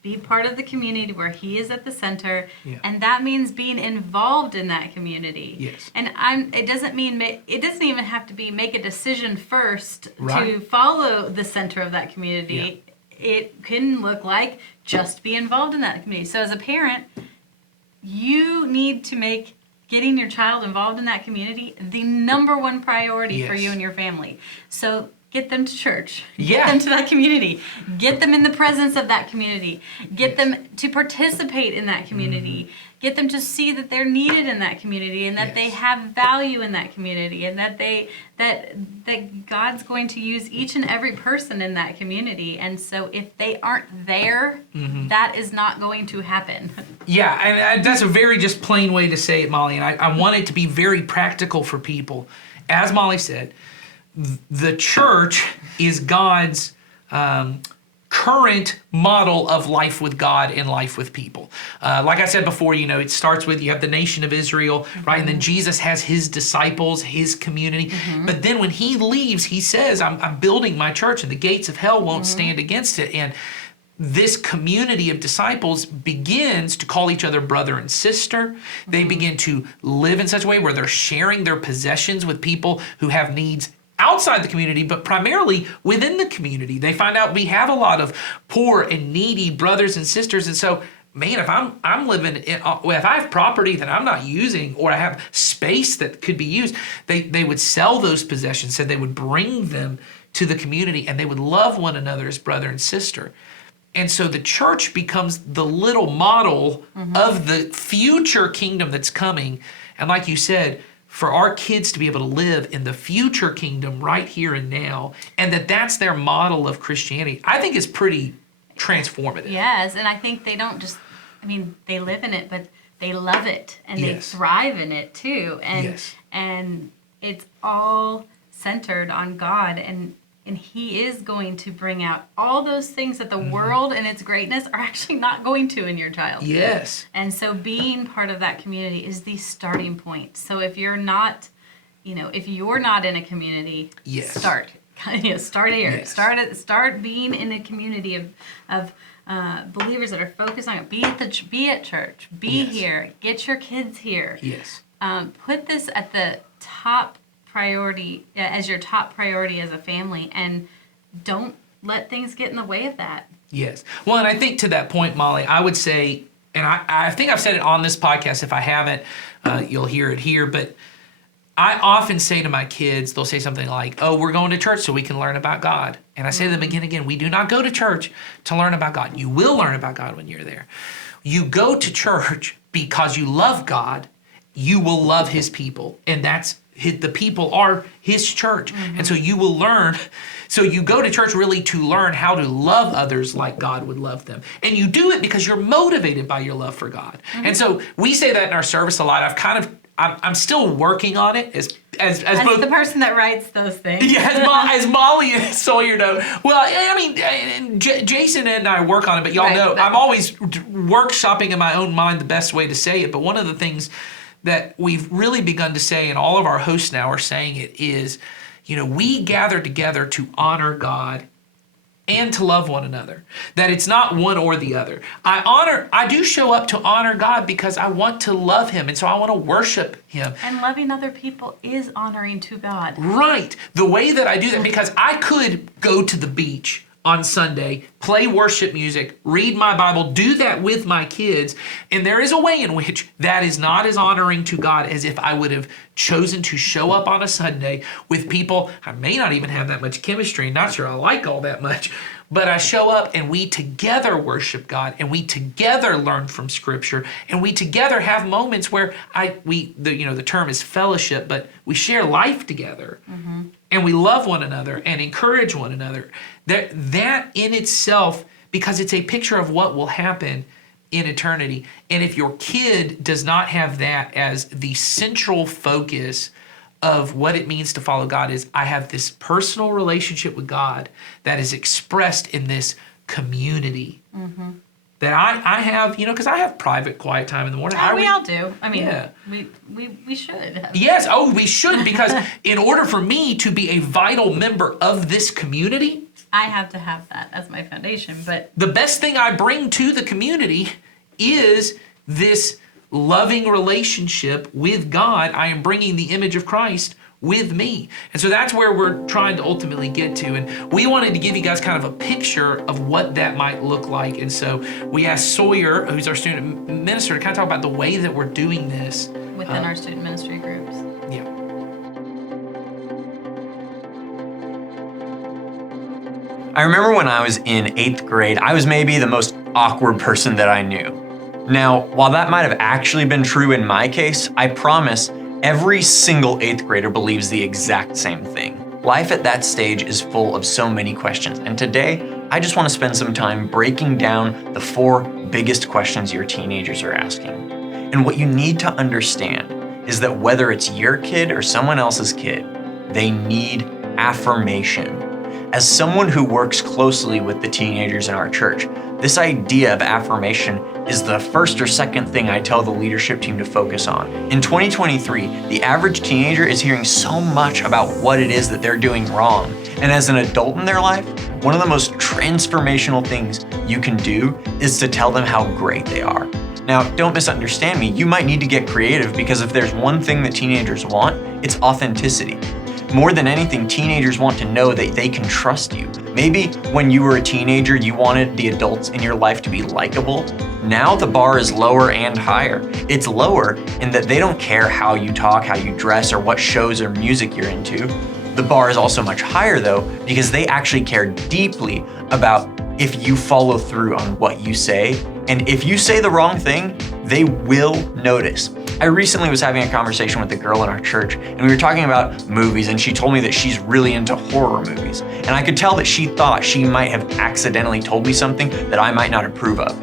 Be part of the community where He is at the center, and that means being involved in that community. Yes. And it doesn't even have to be make a decision first to follow the center of that community. Yeah. It can look like just be involved in that community. So as a parent, you need to make getting your child involved in that community the number one priority for you and your family. So get them to church. Get them to that community. Get them in the presence of that community. Get them to participate in that community. Get them to see that they're needed in that community and that they have value in that community and that that God's going to use each and every person in that community. And so if they aren't there, that is not going to happen. Yeah, and that's a very just plain way to say it, Molly. And I want it to be very practical for people. As Molly said, the church is God's current model of life with God and life with people. Like I said before, you know, it starts with you have the nation of Israel, right? And then Jesus has His disciples, His community. But then when He leaves, He says, I'm building my church and the gates of hell won't stand against it. And this community of disciples begins to call each other brother and sister. They begin to live in such a way where they're sharing their possessions with people who have needs outside the community, but primarily within the community. They find out we have a lot of poor and needy brothers and sisters. And so, man, if I'm living in, if I have property that I'm not using, or I have space that could be used, they would sell those possessions, and they would bring them to the community, and they would love one another as brother and sister. And so the church becomes the little model of the future kingdom that's coming. And like you said, for our kids to be able to live in the future kingdom right here and now, and that's their model of Christianity, I think is pretty transformative. Yes, and I think they don't just, they live in it, but they love it, and they thrive in it too. And it's all centered on God, and He is going to bring out all those things that the world and its greatness are actually not going to in your child. Yes. And so being part of that community is the starting point. So if you're not, if you're not in a community, start. Start here. Yes. Start being in a community of believers that are focused on it. Be at church. Be here. Get your kids here. Yes. Put this at the top priority, as your top priority as a family, and don't let things get in the way of that. Yes. Well, and I think to that point, Molly, I would say, and I think I've said it on this podcast. If I haven't, you'll hear it here. But I often say to my kids, they'll say something like, "Oh, we're going to church so we can learn about God." And I say to them again, we do not go to church to learn about God. You will learn about God when you're there. You go to church because you love God. You will love His people, and the people are His church. And so you will learn. So you go to church really to learn how to love others like God would love them. And you do it because you're motivated by your love for God. And so we say that in our service a lot. I'm still working on it as both the person that writes those things. Yeah, as Molly and Sawyer know. Well, Jason and I work on it, but y'all know I'm always workshopping in my own mind the best way to say it. But one of the things that we've really begun to say, and all of our hosts now are saying it, is, we gather together to honor God and to love one another. That it's not one or the other. I do show up to honor God because I want to love him, and so I want to worship him. And loving other people is honoring to God. Right. The way that I do that, because I could go to the beach on Sunday, play worship music, read my Bible, do that with my kids, and there is a way in which that is not as honoring to God as if I would have chosen to show up on a Sunday with people I may not even have that much chemistry, not sure I like all that much, but I show up and we together worship God, and we together learn from Scripture, and we together have moments where the term is fellowship, but we share life together. Mm-hmm. And we love one another and encourage one another. That in itself, because it's a picture of what will happen in eternity. And if your kid does not have that as the central focus of what it means to follow God, is I have this personal relationship with God that is expressed in this community. Mm-hmm. That I have, because I have private quiet time in the morning. We all do. I mean, yeah. we should. Yes, we should, because in order for me to be a vital member of this community, I have to have that as my foundation. But the best thing I bring to the community is this loving relationship with God. I am bringing the image of Christ with me. And so that's where we're trying to ultimately get to. And we wanted to give you guys kind of a picture of what that might look like. And so we asked Sawyer, who's our student minister, to kind of talk about the way that we're doing this within our student ministry groups. Yeah. I remember when I was in 8th grade, I was maybe the most awkward person that I knew. Now, while that might have actually been true in my case, I promise every single 8th grader believes the exact same thing. Life at that stage is full of so many questions, and today I just want to spend some time breaking down the 4 biggest questions your teenagers are asking. And what you need to understand is that whether it's your kid or someone else's kid, they need affirmation. As someone who works closely with the teenagers in our church, this idea of affirmation is the first or second thing I tell the leadership team to focus on. In 2023, the average teenager is hearing so much about what it is that they're doing wrong. And as an adult in their life, one of the most transformational things you can do is to tell them how great they are. Now, don't misunderstand me. You might need to get creative, because if there's one thing that teenagers want, it's authenticity. More than anything, teenagers want to know that they can trust you. Maybe when you were a teenager, you wanted the adults in your life to be likable. Now the bar is lower and higher. It's lower in that they don't care how you talk, how you dress, or what shows or music you're into. The bar is also much higher though, because they actually care deeply about if you follow through on what you say. And if you say the wrong thing, they will notice. I recently was having a conversation with a girl in our church, and we were talking about movies, and she told me that she's really into horror movies. And I could tell that she thought she might have accidentally told me something that I might not approve of.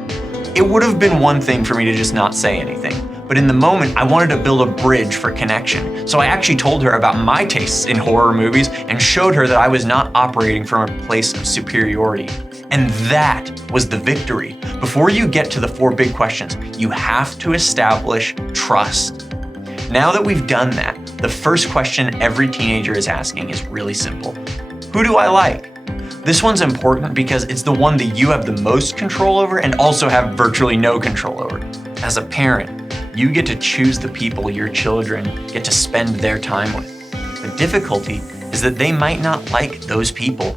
It would have been one thing for me to just not say anything, but in the moment, I wanted to build a bridge for connection. So I actually told her about my tastes in horror movies and showed her that I was not operating from a place of superiority. And that was the victory. Before you get to the 4 big questions, you have to establish trust. Now that we've done that, the first question every teenager is asking is really simple. Who do I like? This one's important because it's the one that you have the most control over and also have virtually no control over. As a parent, you get to choose the people your children get to spend their time with. The difficulty is that they might not like those people.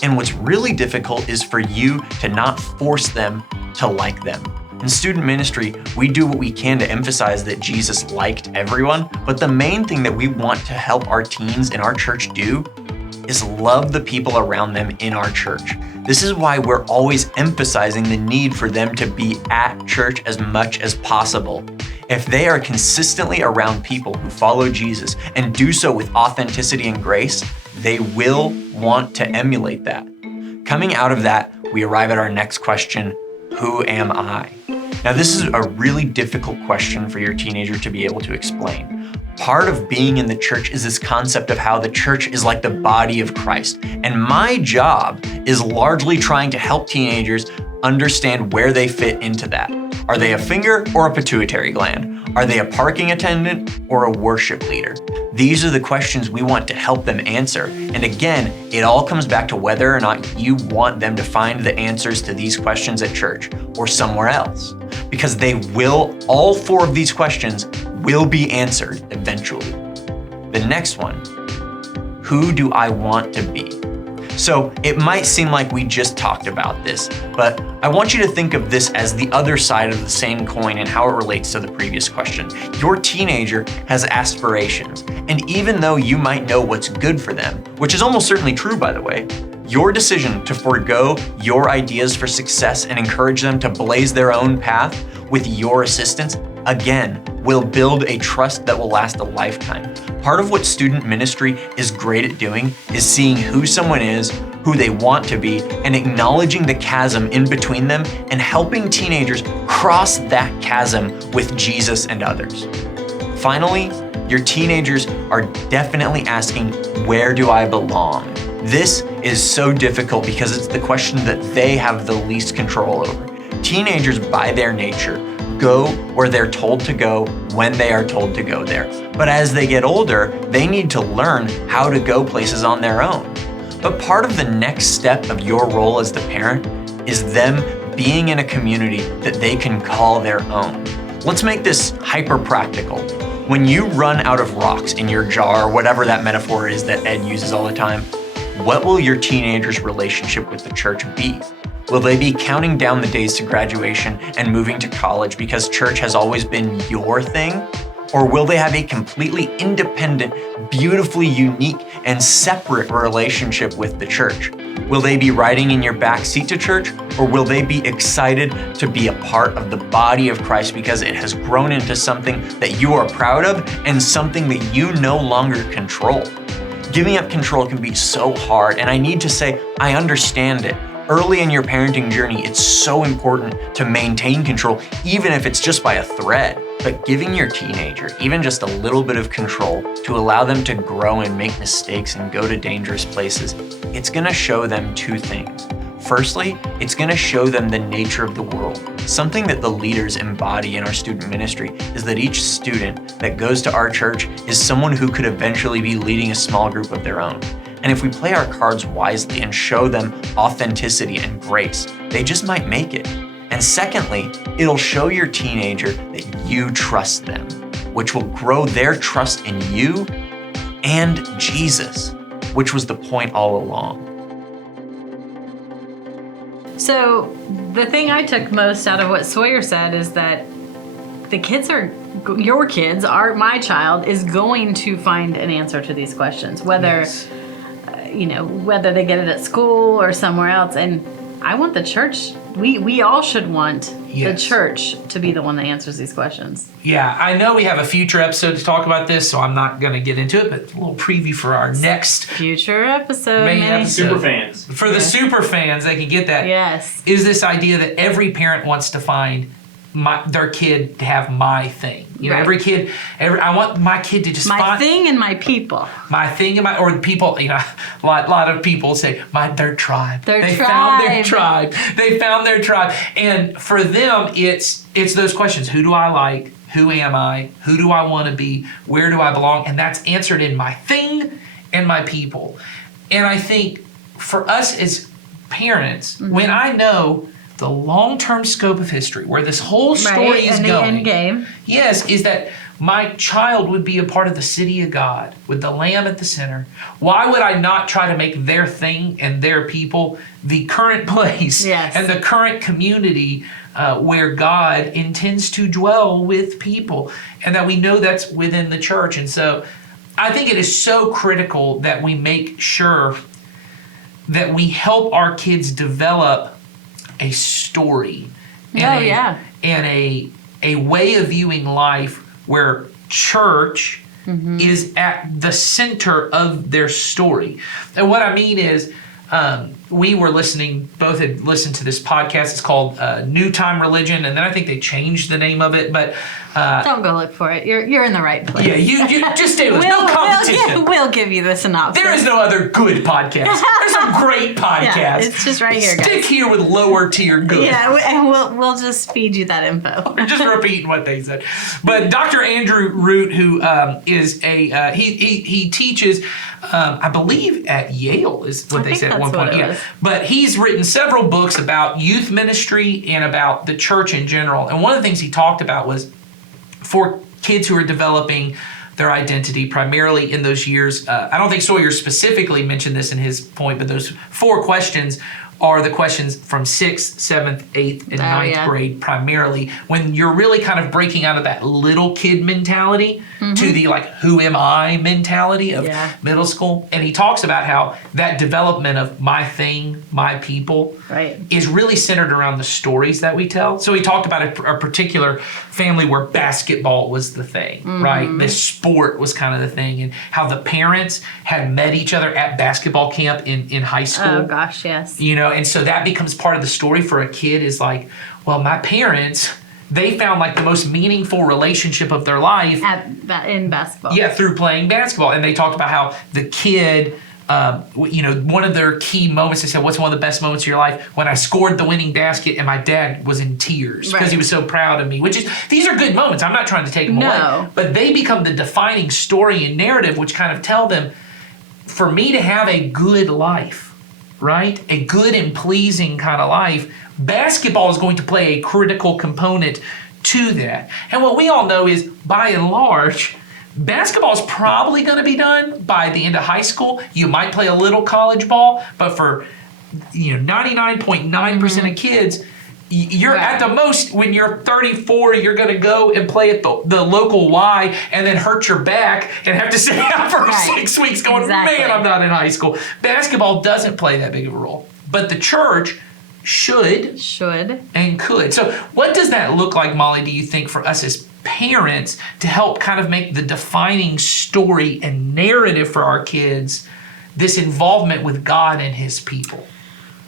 And what's really difficult is for you to not force them to like them. In student ministry, we do what we can to emphasize that Jesus liked everyone, but the main thing that we want to help our teens in our church do is love the people around them in our church. This is why we're always emphasizing the need for them to be at church as much as possible. If they are consistently around people who follow Jesus and do so with authenticity and grace, they will want to emulate that. Coming out of that, we arrive at our next question, who am I? Now, this is a really difficult question for your teenager to be able to explain. Part of being in the church is this concept of how the church is like the body of Christ. And my job is largely trying to help teenagers understand where they fit into that. Are they a finger or a pituitary gland? Are they a parking attendant or a worship leader? These are the questions we want to help them answer. And again, it all comes back to whether or not you want them to find the answers to these questions at church or somewhere else. Because all 4 of these questions will be answered eventually. The next one, who do I want to be? So it might seem like we just talked about this, but I want you to think of this as the other side of the same coin and how it relates to the previous question. Your teenager has aspirations, and even though you might know what's good for them, which is almost certainly true, by the way, your decision to forego your ideas for success and encourage them to blaze their own path with your assistance, again, will build a trust that will last a lifetime. Part of what student ministry is great at doing is seeing who someone is, who they want to be, and acknowledging the chasm in between them and helping teenagers cross that chasm with Jesus and others. Finally, your teenagers are definitely asking, where do I belong? This is so difficult because it's the question that they have the least control over. Teenagers, by their nature, go where they're told to go when they are told to go there. But as they get older, they need to learn how to go places on their own. But part of the next step of your role as the parent is them being in a community that they can call their own. Let's make this hyper practical. When you run out of rocks in your jar, or whatever that metaphor is that Ed uses all the time, what will your teenager's relationship with the church be? Will they be counting down the days to graduation and moving to college because church has always been your thing? Or will they have a completely independent, beautifully unique, and separate relationship with the church? Will they be riding in your back seat to church? Or will they be excited to be a part of the body of Christ because it has grown into something that you are proud of and something that you no longer control? Giving up control can be so hard, and I need to say, I understand it. Early in your parenting journey, it's so important to maintain control, even if it's just by a thread. But giving your teenager even just a little bit of control to allow them to grow and make mistakes and go to dangerous places, it's gonna show them 2 things. Firstly, it's gonna show them the nature of the world. Something that the leaders embody in our student ministry is that each student that goes to our church is someone who could eventually be leading a small group of their own. And if we play our cards wisely and show them authenticity and grace, they just might make it. And secondly, it'll show your teenager that you trust them, which will grow their trust in you and Jesus, which was the point all along. So the thing I took most out of what Sawyer said is that my child is going to find an answer to these questions, whether whether they get it at school or somewhere else. And I want the church, we all should want the church to be the one that answers these questions. Yeah, I know we have a future episode to talk about this, so I'm not going to get into it, but a little preview for our next future episode. main episode. Super fans. For the super fans, they can get that. Yes. Is this idea that every parent wants to find their kid to have my thing. You know, Right. I want my kid to just My find thing and my people. my thing and or the people, a lot of people say their tribe. They tribe. found their tribe. They found their tribe. And for them, it's those questions. Who do I like? Who am I? Who do I want to be? Where do I belong? And that's answered in my thing and my people. And I think for us as parents, when I know the long-term scope of history, where this whole story is and the going, end game. yes, is that my child would be a part of the city of God with the Lamb at the center. Why would I not try to make their thing and their people the current place and the current community where God intends to dwell with people, and that we know that's within the church? And so I think it is so critical that we make sure that we help our kids develop a story and a way of viewing life where church is at the center of their story. And what I mean is, we were both had listened to this podcast. It's called New Time Religion, and then I think they changed the name of it. But Don't go look for it. You're in the right place. Yeah, you just stay with us. No competition. We'll give you the synopsis. There is no other good podcast. There's some great podcasts. Yeah, it's just right here, guys. Stick here with lower tier good. Yeah, and we'll just feed you that info. We're just repeating what they said. But Dr. Andrew Root, who is a he teaches, I believe at Yale is what they said at one point. Yeah, but he's written several books about youth ministry and about the church in general. And one of the things he talked about was for kids who are developing their identity primarily in those years. I don't think Sawyer specifically mentioned this in his point, but those 4 questions are the questions from 6th, 7th, 8th, and 9th grade primarily, when you're really kind of breaking out of that little kid mentality to the like, who am I mentality of middle school. And he talks about how that development of my thing, my people is really centered around the stories that we tell. So he talked about a particular family where basketball was the thing, right? This sport was kind of the thing, and how the parents had met each other at basketball camp in high school. Oh gosh, yes. You know, and so that becomes part of the story for a kid is like, well, my parents, they found like the most meaningful relationship of their life in basketball. Yeah, through playing basketball. And they talked about how the kid, you know, one of their key moments, they said, what's one of the best moments of your life? When I scored the winning basket and my dad was in tears because he was so proud of me, which is, these are good moments. I'm not trying to take them away. But they become the defining story and narrative, which kind of tell them, for me to have a good life, right? A good and pleasing kind of life, basketball is going to play a critical component to that. And what we all know is, by and large, basketball is probably going to be done by the end of high school. You might play a little college ball, but for 99.9% of kids, you're at the most, when you're 34, you're going to go and play at the local Y and then hurt your back and have to sit out for 6 weeks going, man, I'm not in high school. Basketball doesn't play that big of a role. But the church should and could. So what does that look like, Molly, do you think, for us as parents to help kind of make the defining story and narrative for our kids, this involvement with God and his people?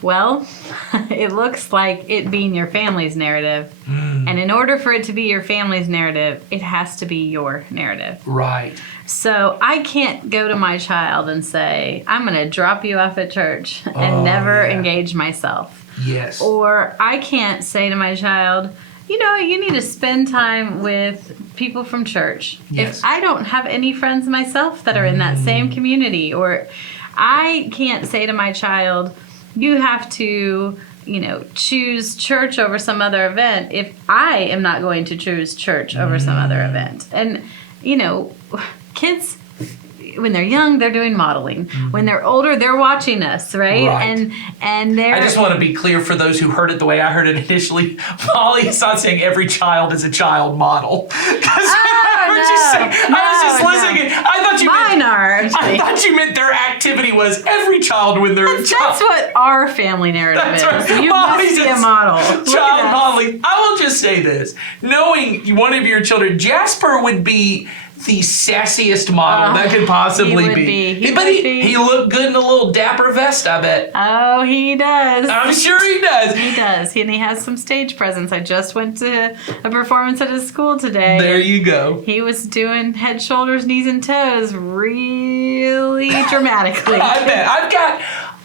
Well, it looks like it being your family's narrative. And in order for it to be your family's narrative, it has to be your narrative. Right. So I can't go to my child and say, I'm going to drop you off at church and never engage myself. Yes. Or I can't say to my child, you know, you need to spend time with people from church. Yes. If I don't have any friends myself that are in that same community, or I can't say to my child, you have to, choose church over some other event if I am not going to choose church over some other event. And, kids, when they're young, they're doing modeling. When they're older, they're watching us, right? And they're... I just want to be clear for those who heard it the way I heard it initially. Molly is not saying every child is a child model. I was just listening. I thought you Mine are. I thought you meant their activity was every child when they're a child. That's what our family narrative is. Right. You must be a model. Child modeling. I will just say this. Knowing one of your children, Jasper would be the sassiest model that could possibly be. He looked good in a little dapper vest, I bet. Oh, he does. I'm sure he does. He does. And he has some stage presence. I just went to a performance at his school today. There you go. He was doing head, shoulders, knees, and toes really dramatically. I bet. I've got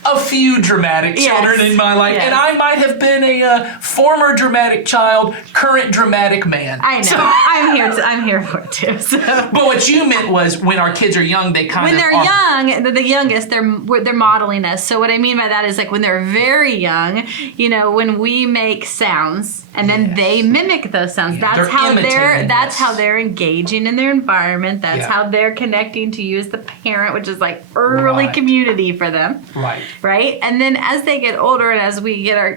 a few dramatic children in my life, and I might have been a former dramatic child, current dramatic man. I know. I'm here for it too. So. But what you meant was when our kids are young, they kind when of they're young, the youngest, they're modeling us. So what I mean by that is like when they're very young, when we make sounds and then they mimic those sounds. Yeah, that's how they're engaging in their environment. That's how they're connecting to you as the parent, which is like early community for them. Right? And then as they get older and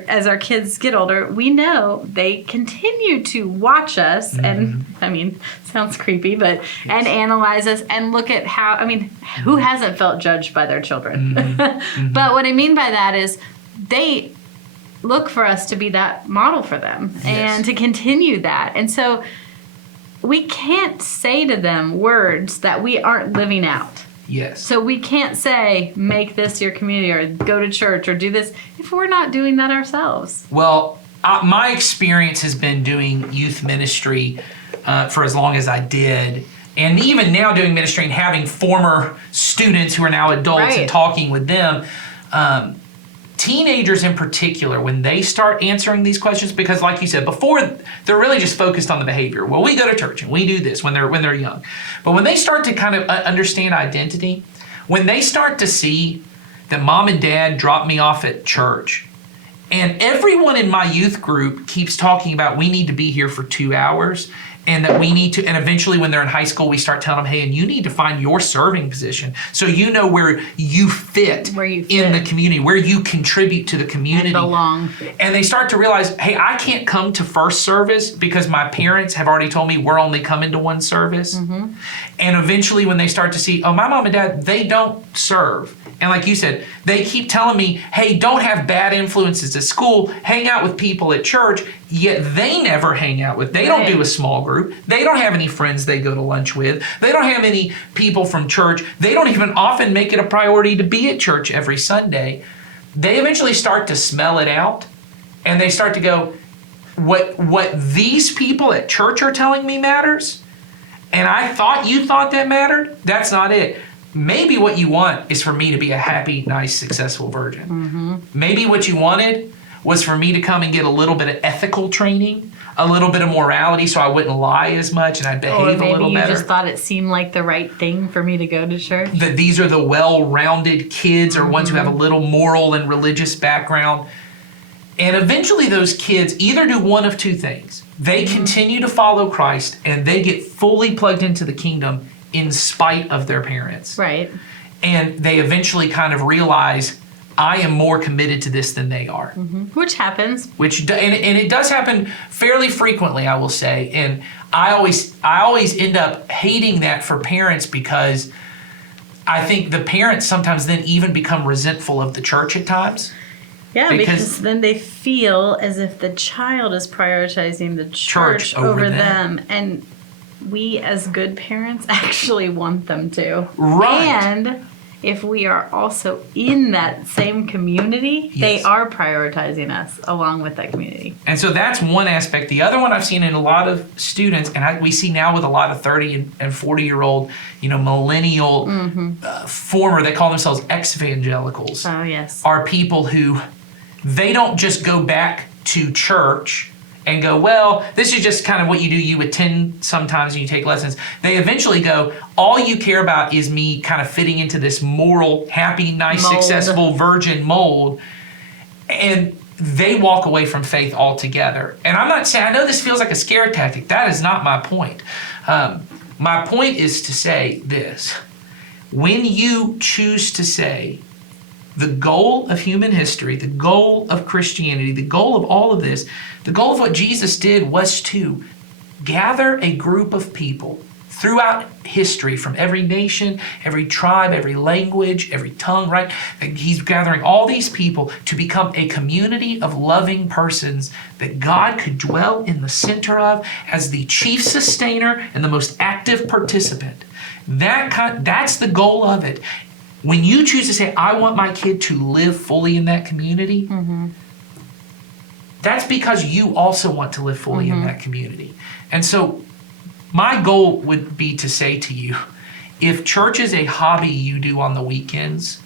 as our kids get older, we know they continue to watch us and sounds creepy, but and analyze us and look at who hasn't felt judged by their children? But what I mean by that is they look for us to be that model for them and to continue that. And so we can't say to them words that we aren't living out. Yes. So we can't say, make this your community or go to church or do this if we're not doing that ourselves. Well, my experience has been doing youth ministry for as long as I did. And even now doing ministry and having former students who are now adults Right. and talking with them, teenagers in particular, when they start answering these questions, because like you said before, they're really just focused on the behavior. Well, we go to church and we do this when they're young. But when they start to kind of understand identity, when they start to see that mom and dad dropped me off at church, and everyone in my youth group keeps talking about we need to be here for 2 hours, and that we need to, and eventually when they're in high school, we start telling them, hey, and you need to find your serving position so you know where you fit, Where you in fit. the community, where you contribute to the community. Belong. And they start to realize, hey, I can't come to first service because my parents have already told me we're only coming to one service. Mm-hmm. And eventually when they start to see, oh, my mom and dad, they don't serve. And like you said, they keep telling me, hey, don't have bad influences at school, hang out with people at church, yet they never hang out with, they don't do a small group, they don't have any friends they go to lunch with, they don't have any people from church, they don't even often make it a priority to be at church every Sunday. They eventually start to smell it out, and they start to go, what these people at church are telling me matters, and I thought you thought that mattered, that's not it. Maybe what you want is for me to be a happy, nice, successful virgin. Mm-hmm. Maybe what you wanted was for me to come and get a little bit of ethical training, a little bit of morality so I wouldn't lie as much and I'd Or behave a maybe little you better. just thought it seemed like the right thing for me to go to church. That these are the well-rounded kids or ones who have a Mm-hmm. little moral and religious background. And eventually those kids either do one of two things. They Mm-hmm. continue to follow Christ and they get fully plugged into the kingdom in spite of their parents. Right. And they eventually kind of realize, I am more committed to this than they are. Which happens. And it does happen fairly frequently, I will say. And I always end up hating that for parents because I think the parents sometimes then even become resentful of the church at times. Yeah, Because- because then they feel as if the child is prioritizing the church over over them. them. And we as good parents actually want them to. Right. And if we are also in that same community, they Yes. are prioritizing us along with that community. And so that's one aspect. The other one I've seen in a lot of students, and we see now with a lot of 30 and 40-year-old, millennial, former, they call themselves ex-evangelicals, Oh, yes. are people who, they don't just go back to church and go, well, this is just kind of what you do. You attend sometimes and you take lessons. They eventually go, all you care about is me kind of fitting into this moral, happy, nice, Mold. successful virgin mold. And they walk away from faith altogether. And I'm not saying, I know this feels like a scare tactic. That is not my point. My point is to say this. When you choose to say, the goal of human history, the goal of Christianity, the goal of all of this, the goal of what Jesus did was to gather a group of people throughout history from every nation, every tribe, every language, every tongue, right? He's gathering all these people to become a community of loving persons that God could dwell in the center of as the chief sustainer and the most active participant. That's the goal of it. When you choose to say, I want my kid to live fully in that community, that's because you also want to live fully in that community. And so my goal would be to say to you, if church is a hobby you do on the weekends,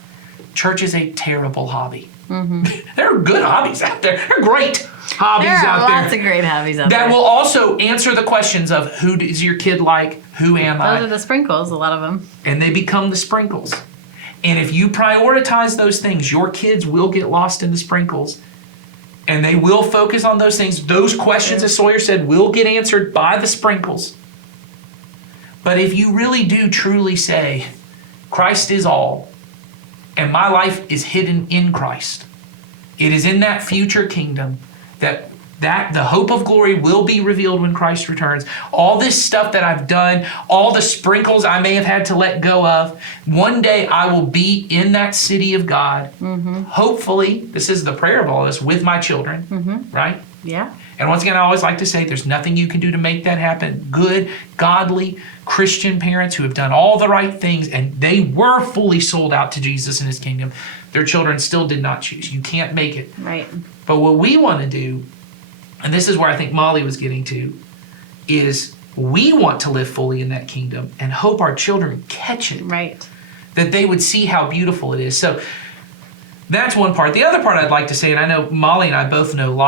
church is a terrible hobby. There are good hobbies out there. There are great hobbies There are out there. lots of great hobbies out that there. will also answer the questions of who is your kid like, who am I? Those are the sprinkles, a lot of them. And they become the sprinkles. And if you prioritize those things, your kids will get lost in the sprinkles. And they will focus on those things. Those questions, as Sawyer said, will get answered by the sprinkles. But if you really do truly say, Christ is all, and my life is hidden in Christ, it is in that future kingdom that the hope of glory will be revealed when Christ returns. All this stuff that I've done, all the sprinkles I may have had to let go of, one day I will be in that city of God. Hopefully, this is the prayer of all this, with my children, right? Yeah. And once again, I always like to say there's nothing you can do to make that happen. Good, godly, Christian parents who have done all the right things and they were fully sold out to Jesus and his kingdom, their children still did not choose. You can't make it. Right. But what we want to do, and this is where I think Molly was getting to, is we want to live fully in that kingdom and hope our children catch it. Right. That they would see how beautiful it is. So that's one part. The other part I'd like to say, and I know Molly and I both know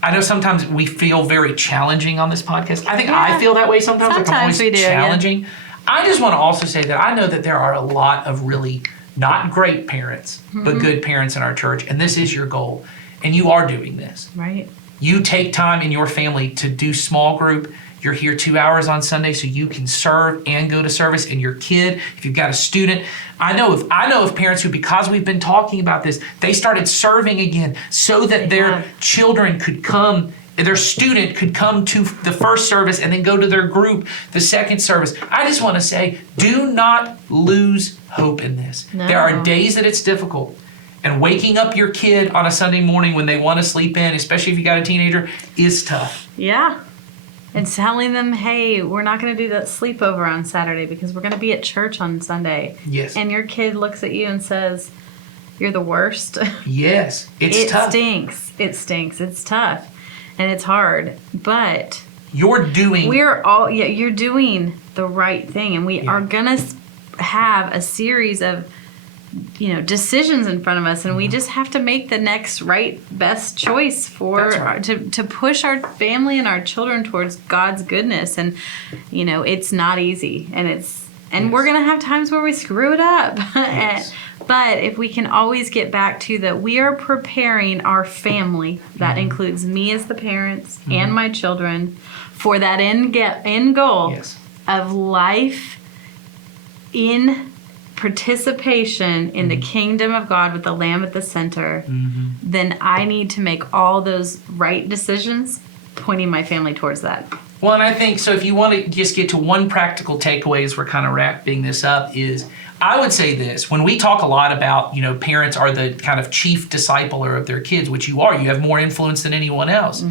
I know sometimes we feel very challenging on this podcast. I think I feel that way sometimes. Like I'm Sometimes always we do, yeah. challenging. I just want to also say that I know that there are a lot of really not great parents, but good parents in our church, and this is your goal. And you are doing this. Right. You take time in your family to do small group. You're here 2 hours on Sunday so you can serve and go to service. And your kid, if you've got a student, I know of parents who, because we've been talking about this, they started serving again so that their children could come, their student could come to the first service and then go to their group the second service. I just want to say, do not lose hope in this. No. There are days that it's difficult. And waking up your kid on a Sunday morning when they want to sleep in, especially if you got a teenager, is tough. Yeah. And telling them, hey, we're not going to do that sleepover on Saturday because we're going to be at church on Sunday. Yes. And your kid looks at you and says, you're the worst. Yes. It's tough. It stinks. It's tough. And it's hard. But You're doing you're doing the right thing. And we are going to have a series of decisions in front of us, and we just have to make the next best choice for That's right. to push our family and our children towards God's goodness. And it's not easy, and we're gonna have times where we screw it up. Yes. But if we can always get back to that, we are preparing our family, that includes me as the parents and my children, for that end goal Yes. of life in participation in the kingdom of God with the Lamb at the center, then I need to make all those right decisions pointing my family towards that. Well, and I think, so if you want to just get to one practical takeaway as we're kind of wrapping this up, is I would say this. When we talk a lot about, parents are the kind of chief discipler of their kids, which you are, you have more influence than anyone else.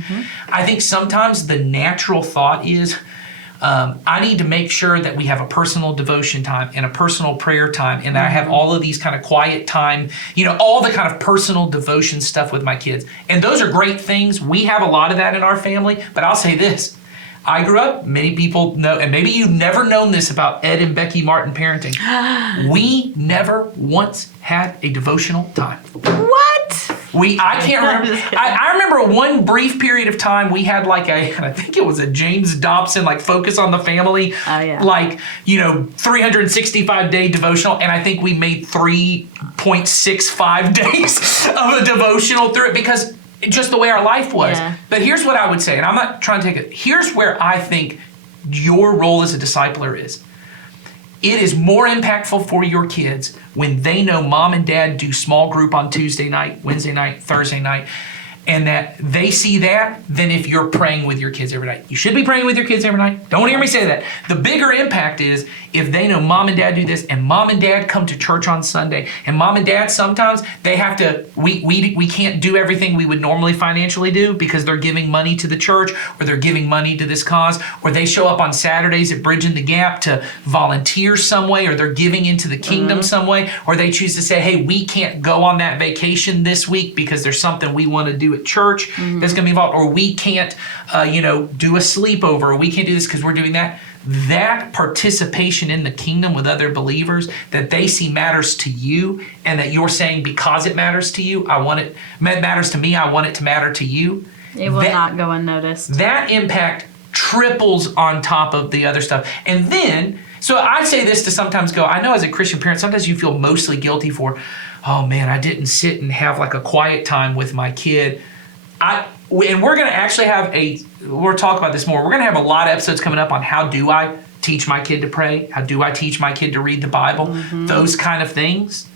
I think sometimes the natural thought is, I need to make sure that we have a personal devotion time and a personal prayer time, and I have all of these kind of quiet time, all the kind of personal devotion stuff with my kids. And those are great things. We have a lot of that in our family, but I'll say this. I grew up, many people know, and maybe you've never known this about Ed and Becky Martin parenting. We never once had a devotional time. What? I can't remember. I remember one brief period of time we had I think it was a James Dobson, Focus on the Family, 365-day devotional, and I think we made 3.65 days of a devotional through it because just the way our life was. Yeah. But here's what I would say, and I'm not trying to take it. Here's where I think your role as a discipler is. It is more impactful for your kids when they know mom and dad do small group on Tuesday night, Wednesday night, Thursday night, and that they see that than if you're praying with your kids every night. You should be praying with your kids every night. Don't hear me say that. The bigger impact is if they know mom and dad do this, and mom and dad come to church on Sunday, and mom and dad sometimes they have to, we can't do everything we would normally financially do because they're giving money to the church, or they're giving money to this cause, or they show up on Saturdays at Bridging the Gap to volunteer some way, or they're giving into the kingdom some way, or they choose to say, hey, we can't go on that vacation this week because there's something we want to do at church that's going to be involved, or we can't, do a sleepover, or we can't do this because we're doing that. That participation in the kingdom with other believers that they see matters to you, and that you're saying because it matters to you, matters to me, I want it to matter to you. It will not go unnoticed. That impact triples on top of the other stuff. And then, so I say this to sometimes go, I know as a Christian parent, sometimes you feel mostly guilty for, oh man, I didn't sit and have a quiet time with my kid. And we're going to actually have we'll talk about this more. We're going to have a lot of episodes coming up on how do I teach my kid to pray? How do I teach my kid to read the Bible? Those kind of things.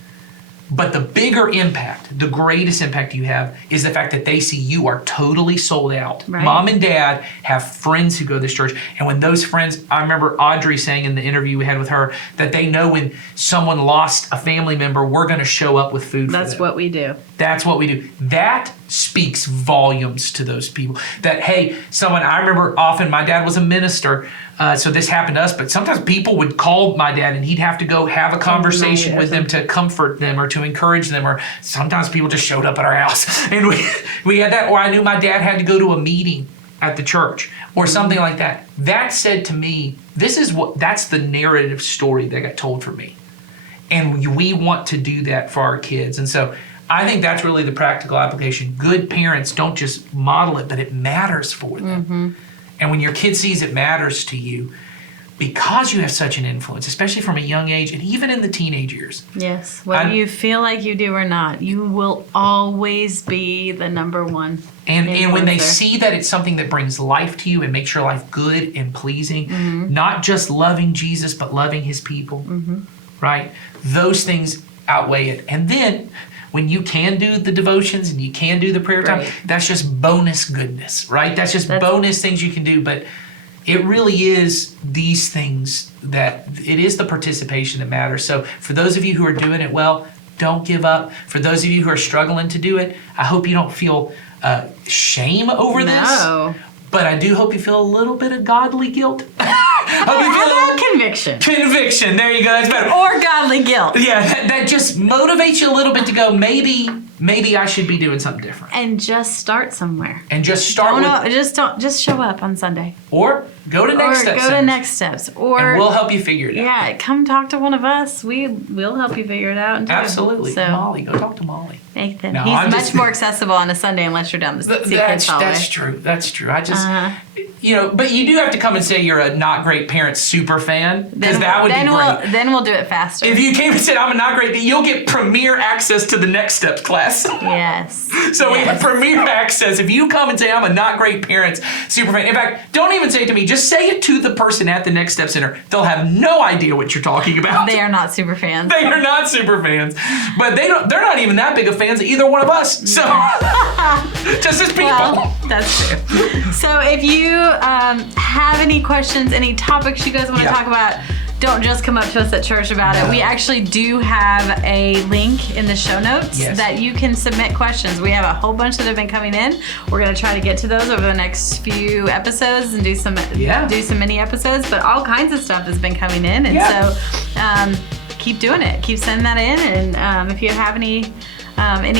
But the bigger impact, the greatest impact you have is the fact that they see you are totally sold out. Right. Mom and dad have friends who go to this church. And when those friends, I remember Audrey saying in the interview we had with her that they know when someone lost a family member, we're going to show up with food for them. That's what we do. That's what we do. That speaks volumes to those people. That, hey, I remember often my dad was a minister, so this happened to us, but sometimes people would call my dad and he'd have to go have a conversation with them to comfort them or to encourage them, or sometimes people just showed up at our house and we had that. Or I knew my dad had to go to a meeting at the church or something like that. That said to me, that's the narrative story that got told for me. And we want to do that for our kids. And so I think that's really the practical application. Good parents don't just model it, but it matters for them. And when your kid sees it matters to you, because you have such an influence, especially from a young age and even in the teenage years. Yes, whether you feel like you do or not, you will always be the number one. And when they influencer. see that it's something that brings life to you and makes your life good and pleasing, not just loving Jesus, but loving his people, right? Those things outweigh it. And then when you can do the devotions and you can do the prayer time, Right. that's just bonus goodness, right? That's just bonus things you can do. But it really is these things that it is the participation that matters. So for those of you who are doing it well, don't give up. For those of you who are struggling to do it, I hope you don't feel shame over this. No. But I do hope you feel a little bit of godly guilt. Hope you How feel a about conviction? conviction. There you go. That's better. Or godly guilt. Yeah, that just motivates you a little bit to go, maybe I should be doing something different. And just start somewhere. And just start with, Just show up on Sunday. or go to Next Or Steps go to Centers, Next Steps. Or and we'll help you figure it out. yeah, come talk to one of us. We'll help you figure it out. And do it. Absolutely. So Molly, go talk to Molly. Nathan, No, he's I'm much just- more accessible on a Sunday unless you're down the Sequence hallway. That's true. That's true. I just, but you do have to come and say you're a Not Great Parents super fan, because that would be great. Then we'll do it faster. If you came and said, I'm a Not Great, you'll get premier access to the Next Steps class. Yes. So we have Yes. premier access. If you come and say, I'm a Not Great Parents super fan. In fact, don't even say it to me. Just say it to the person at the Next Step Center. They'll have no idea what you're talking about. They are not super fans. They are not super fans. But they're not even that big of fans of either one of us. So, just as people. Well, that's true. So if you have any questions, any topics you guys want to Yeah. talk about, don't just come up to us at church about it. No. We actually do have a link in the show notes Yes. that you can submit questions. We have a whole bunch that have been coming in. We're going to try to get to those over the next few episodes and do some mini episodes, but all kinds of stuff has been coming in. And Yeah. so keep doing it. Keep sending that in. And if you have any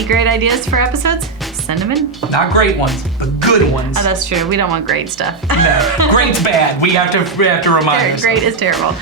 great ideas for episodes, send them in. Not great ones, but good ones. Oh, that's true. We don't want great stuff. No, great's bad. We have to remind ourselves. Great is terrible.